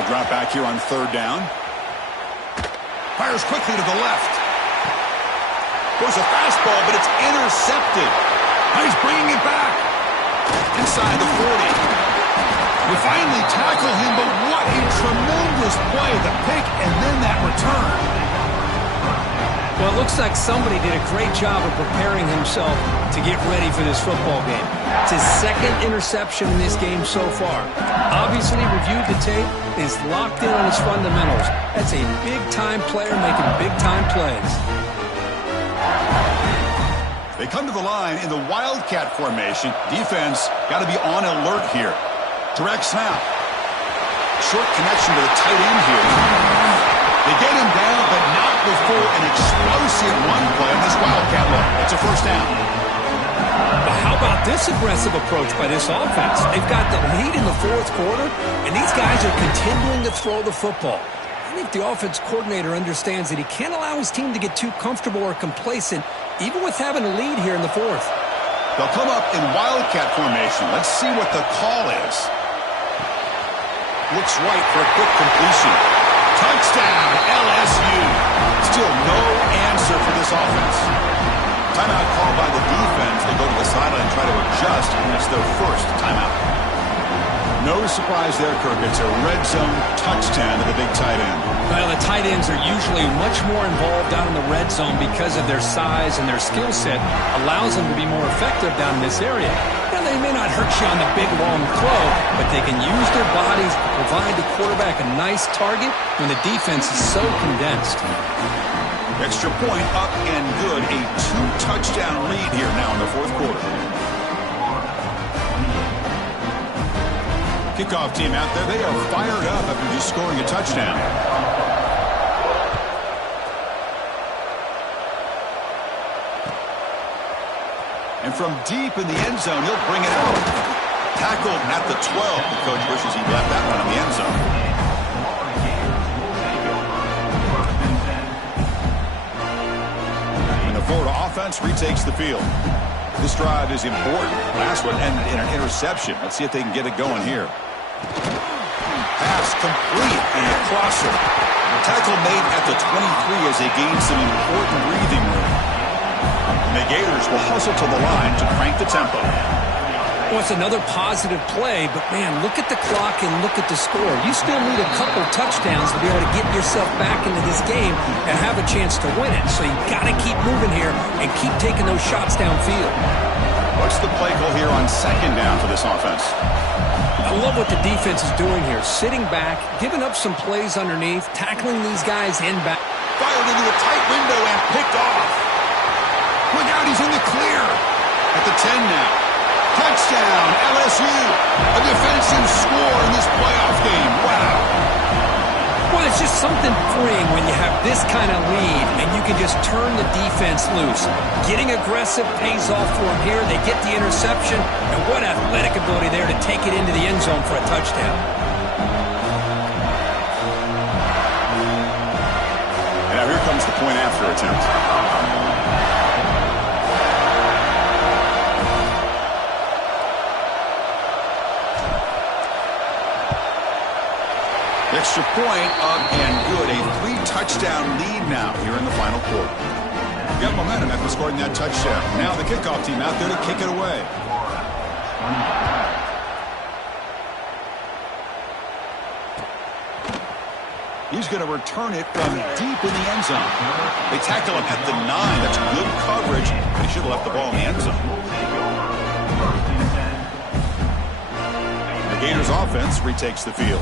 he'll drop back here on third down. Fires quickly to the left. Goes a fastball, but it's intercepted. Now he's bringing it back. Inside the 40. We finally tackle him, but what a tremendous play. The pick and then that return. Well, it looks like somebody did a great job of preparing himself to get ready for this football game. It's his second interception in this game so far. Obviously, reviewed the tape, is locked in on his fundamentals. That's a big-time player making big-time plays. They come to the line in the Wildcat formation. Defense got to be on alert here. Direct snap. Short connection to the tight end here. They get him down, but not before an explosive run play on this Wildcat look. It's a first down. But how about this aggressive approach by this offense? They've got the lead in the fourth quarter, and these guys are continuing to throw the football. I think the offense coordinator understands that he can't allow his team to get too comfortable or complacent, even with having a lead here in the fourth. They'll come up in Wildcat formation. Let's see what the call is. Looks right for a quick completion. Touchdown, LSU. Still no answer for this offense. Timeout called by the defense. They go to the sideline and try to adjust, and it's their first timeout. No surprise there, Kirk. It's a red zone touchdown to the big tight end. Well, the tight ends are usually much more involved down in the red zone because of their size and their skill set allows them to be more effective down in this area. Now, they may not hurt you on the big, long throw, but they can use their bodies to provide the quarterback a nice target when the defense is so condensed. Extra point up and good. A 2-touchdown lead here now in the fourth quarter. Kickoff team out there. They are fired up after just scoring a touchdown. And from deep in the end zone, he'll bring it out. Tackled at the 12. The coach wishes he'd left that one in the end zone. And the Florida offense retakes the field. This drive is important. Last one ended in an interception. Let's see if they can get it going here. Pass complete and a crosser. Tackle made at the 23 as they gain some important breathing room. And the Gators will hustle to the line to crank the tempo. Well, it's another positive play, but, man, look at the clock and look at the score. You still need a couple touchdowns to be able to get yourself back into this game and have a chance to win it. So you've got to keep moving here and keep taking those shots downfield. What's the play call here on second down for this offense? I love what the defense is doing here. Sitting back, giving up some plays underneath, tackling these guys in back. Fired into a tight window and picked off. Look out, he's in the clear. At the 10 now. Touchdown, LSU. A defensive score in this playoff game. Wow. Well, it's just something freeing when you have this kind of lead and you can just turn the defense loose. Getting aggressive pays off for them here. They get the interception, and what athletic ability there to take it into the end zone for a touchdown. And now here comes the point after attempt. Extra point up and good. A 3-touchdown lead now here in the final quarter. Got momentum after scoring that touchdown. Now the kickoff team out there to kick it away. He's going to return it from deep in the end zone. They tackle him at the 9. That's good coverage, but he should have left the ball in the end zone. The Gators offense retakes the field.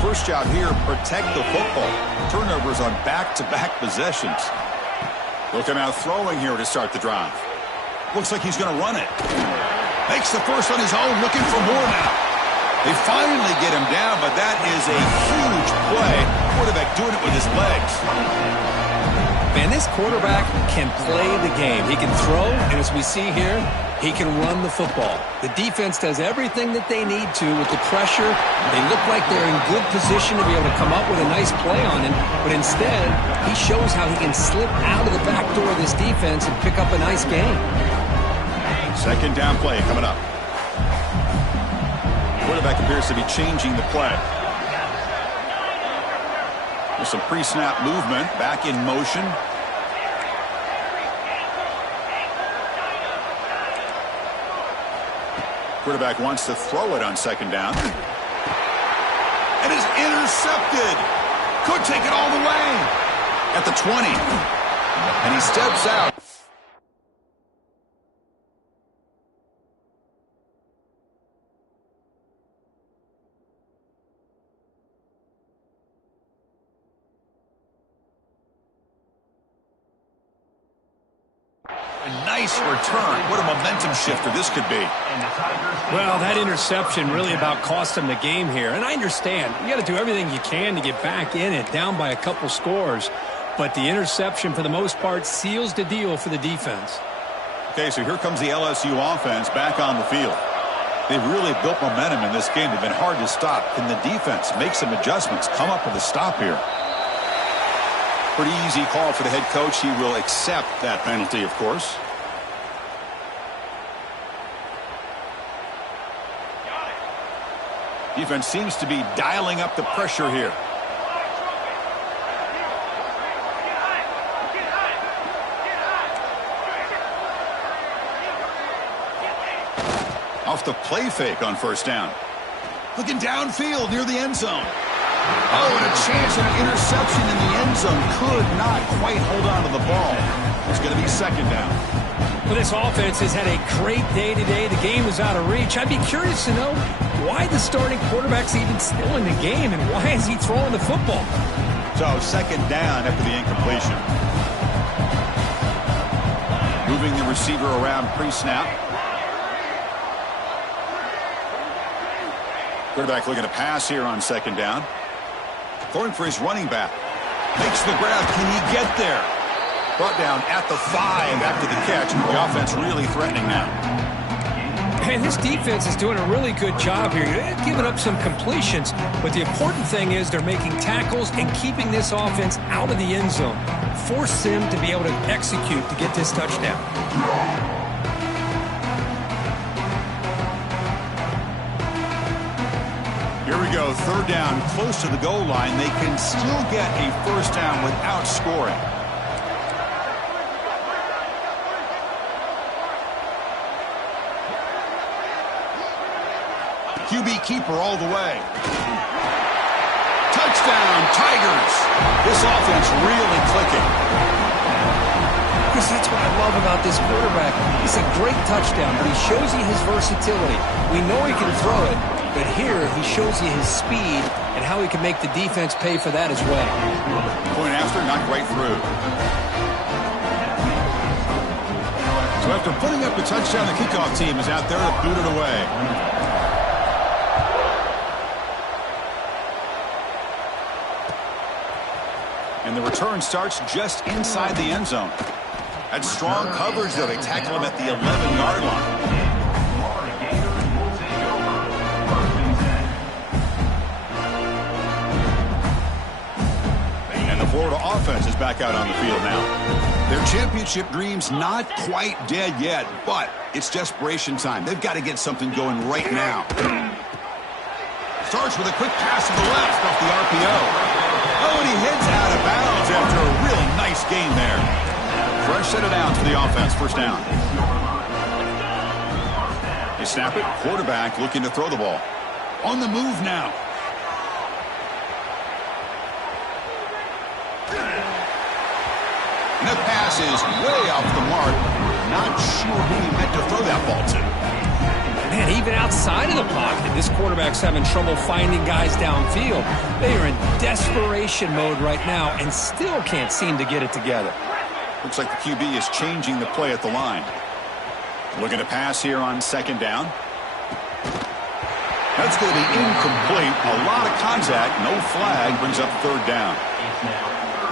First job here, protect the football. Turnovers on back-to-back possessions. They'll come out throwing here to start the drive. Looks like he's going to run it. Makes the first on his own, looking for more now. They finally get him down, but that is a huge play. Quarterback doing it with his legs. Man, this quarterback can play the game. He can throw, and as we see here, he can run the football. The defense does everything that they need to with the pressure. They look like they're in good position to be able to come up with a nice play on him, but instead, he shows how he can slip out of the back door of this defense and pick up a nice gain. Second down play coming up. Quarterback appears to be changing the play. With some pre-snap movement, back in motion. Quarterback wants to throw it on second down. It is intercepted. Could take it all the way. At the 20. And he steps out. A nice return. What a momentum shifter this could be. Well, that interception really about cost him the game here. And I understand. You got to do everything you can to get back in it, down by a couple scores. But the interception, for the most part, seals the deal for the defense. Okay, so here comes the LSU offense back on the field. They've really built momentum in this game. They've been hard to stop. Can the defense make some adjustments, come up with a stop here? Pretty easy call for the head coach. He will accept that penalty, of course. Defense seems to be dialing up the pressure here. Off the play fake on first down. Looking downfield near the end zone. Oh, and a chance of an interception in the end zone. Could not quite hold on to the ball. It's going to be second down. Well, this offense has had a great day today. The game is out of reach. I'd be curious to know why the starting quarterback's even still in the game and why is he throwing the football? So second down after the incompletion. Moving the receiver around pre-snap. Quarterback looking to pass here on second down. Throwing for his running back. Makes the grab. Can he get there? Brought down at the 5 after the catch. The offense really threatening now. And this defense is doing a really good job here. They're giving up some completions, but the important thing is they're making tackles and keeping this offense out of the end zone. Force them to be able to execute to get this touchdown. Here we go, third down, close to the goal line. They can still get a first down without scoring. QB keeper all the way. Touchdown, Tigers. This offense really clicking. Chris, that's what I love about this quarterback. It's a great touchdown, but he shows you his versatility. We know he can throw it, but here he shows you his speed and how he can make the defense pay for that as well. Point after, not quite through. So after putting up the touchdown, the kickoff team is out there to boot it away. And the return starts just inside the end zone. That's strong coverage, though. They tackle him at the 11-yard line. And the Florida offense is back out on the field now. Their championship dreams not quite dead yet, but it's desperation time. They've got to get something going right now. Starts with a quick pass to the left off the RPO. Oh, and he heads out of bounds after a really nice gain there. Fresh set it down to the offense, first down. They snap it, quarterback looking to throw the ball. On the move now. And the pass is way off the mark. Not sure who he meant to throw that ball to. Man, even outside of the pocket, this quarterback's having trouble finding guys downfield. They are in desperation mode right now and still can't seem to get it together. Looks like the QB is changing the play at the line. Looking to pass here on second down. That's going to be incomplete. A lot of contact, no flag, brings up third down.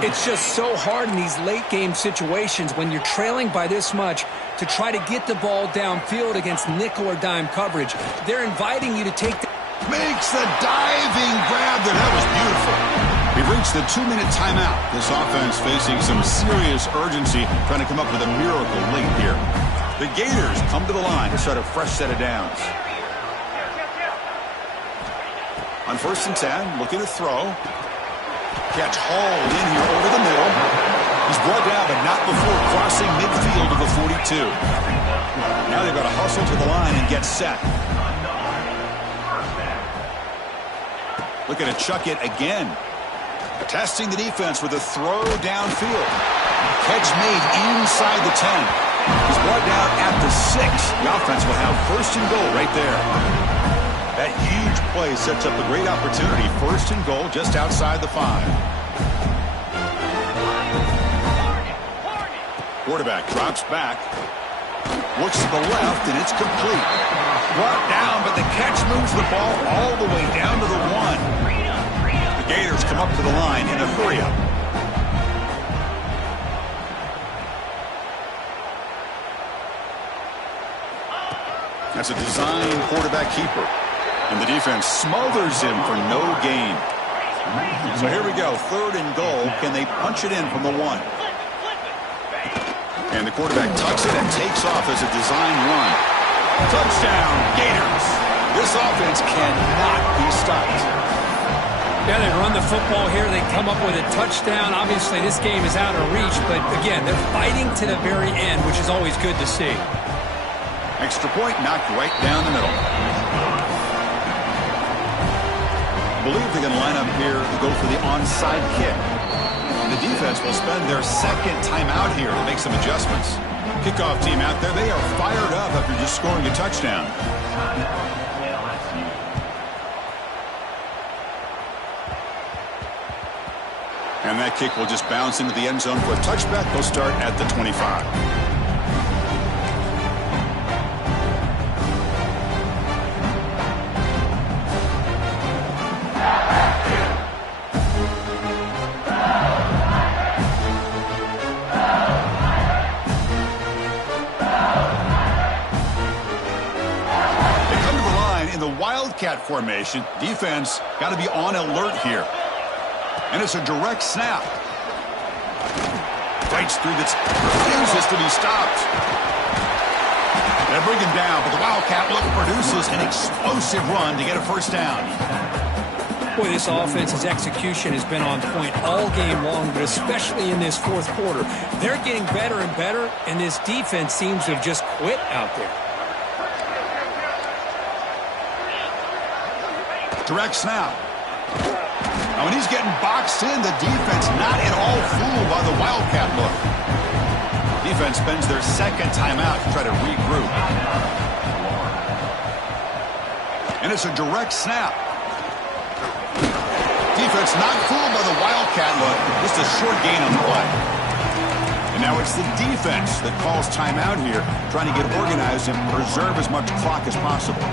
It's just so hard in these late-game situations when you're trailing by this much to try to get the ball downfield against nickel or dime coverage. They're inviting you to take the... Makes the diving grab there. That was beautiful. We've reached the 2-minute timeout. This offense facing some serious urgency, trying to come up with a miracle late here. The Gators come to the line to start a fresh set of downs. On 1st and 10, looking to throw. Catch hauled in here over the middle. He's brought down, but not before crossing midfield of the 42. Now they've got to hustle to the line and get set. Looking to chuck it again. Testing the defense with a throw downfield. Catch made inside the 10. He's brought down at the 6. The offense will have first and goal right there. That huge play sets up a great opportunity. First and goal just outside the 5. Quarterback drops back. Looks to the left, and it's complete. Brought down, but the catch moves the ball all the way down to the 1. The Gators come up to the line in a hurry-up. That's a design quarterback keeper. And the defense smothers him for no gain. So here we go. Third and goal. Can they punch it in from the 1? And the quarterback tucks it and takes off as a design run. Touchdown, Gators. This offense cannot be stopped. Yeah, they run the football here. They come up with a touchdown. Obviously, this game is out of reach. But, again, they're fighting to the very end, which is always good to see. Extra point knocked right down the middle. I believe they're going to line up here to go for the onside kick. And the defense will spend their second timeout here to make some adjustments. Kickoff team out there, they are fired up after just scoring a touchdown. And that kick will just bounce into the end zone for a touchback. They'll start at the 25. Wildcat formation. Defense got to be on alert here. And it's a direct snap. Fights through this, refuses to be stopped. They bring him down, but the Wildcat look produces an explosive run to get a first down. Boy, this offense's execution has been on point all game long, but especially in this fourth quarter. They're getting better and better, and this defense seems to have just quit out there. Direct snap. Now when he's getting boxed in, the defense not at all fooled by the Wildcat look. Defense spends their second timeout to try to regroup. And it's a direct snap. Defense not fooled by the Wildcat look. Just a short gain on the play. And now it's the defense that calls timeout here, trying to get organized and preserve as much clock as possible.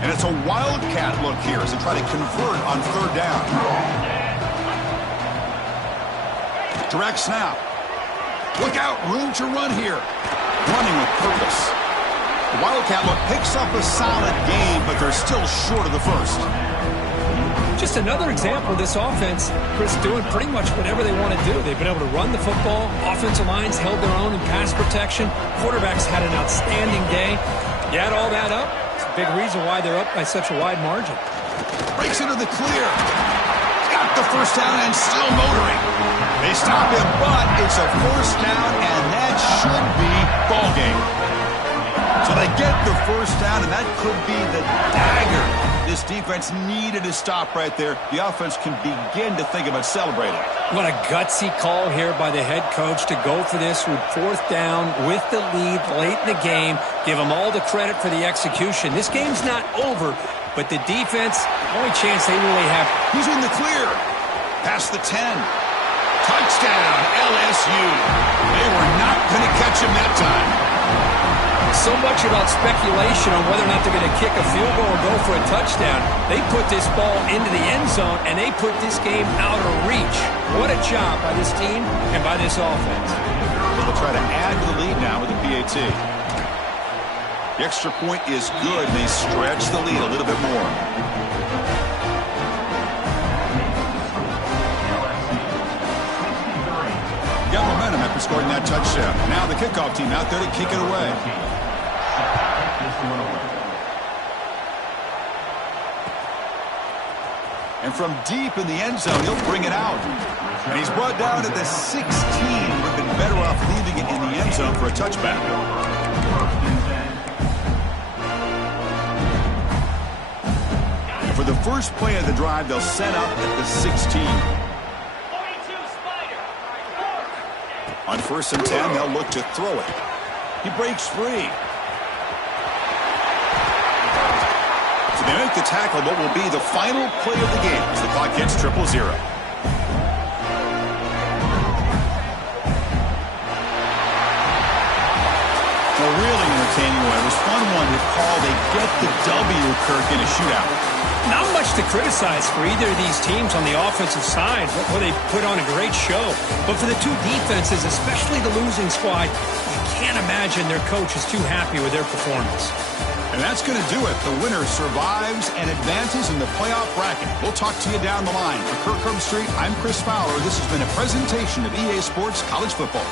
And it's a Wildcat look here as they try to convert on third down. Direct snap. Look out, room to run here. Running with purpose. The Wildcat look picks up a solid game, but they're still short of the first. Just another example of this offense, Chris, doing pretty much whatever they want to do. They've been able to run the football. Offensive lines held their own in pass protection. Quarterbacks had an outstanding day. You add all that up, it's a big reason why they're up by such a wide margin. Breaks into the clear. Got the first down and still motoring. They stop him, but it's a first down, and that should be ball game. So they get the first down, and that could be the dagger this defense needed to stop right there. The offense can begin to think about celebrating. What a gutsy call here by the head coach to go for this with fourth down with the lead late in the game. Give them all the credit for the execution. This game's not over, but the defense, only chance they really have. He's in the clear. Past the 10. Touchdown, LSU. They were not going to catch him that time. So much about speculation on whether or not they're going to kick a field goal or go for a touchdown. They put this ball into the end zone, and they put this game out of reach. What a job by this team and by this offense. They'll try to add to the lead now with the PAT. The extra point is good. They stretch the lead a little bit more. Got momentum after scoring that touchdown. Now the kickoff team out there to kick it away. And from deep in the end zone, he'll bring it out. And he's brought down at the 16. Would have been better off leaving it in the end zone for a touchback. For the first play of the drive, they'll set up at the 16. On 1st and 10, they'll look to throw it. He breaks free. So they make the tackle, what will be the final play of the game as the clock hits 0-0. A really entertaining one. It was fun one to call. They get the W, Kirk, in a shootout. Not much to criticize for either of these teams on the offensive side, where they put on a great show. But for the two defenses, especially the losing squad, you can't imagine their coach is too happy with their performance. And that's going to do it. The winner survives and advances in the playoff bracket. We'll talk to you down the line. For Kirk Herbstreit, I'm Chris Fowler. This has been a presentation of EA Sports College Football.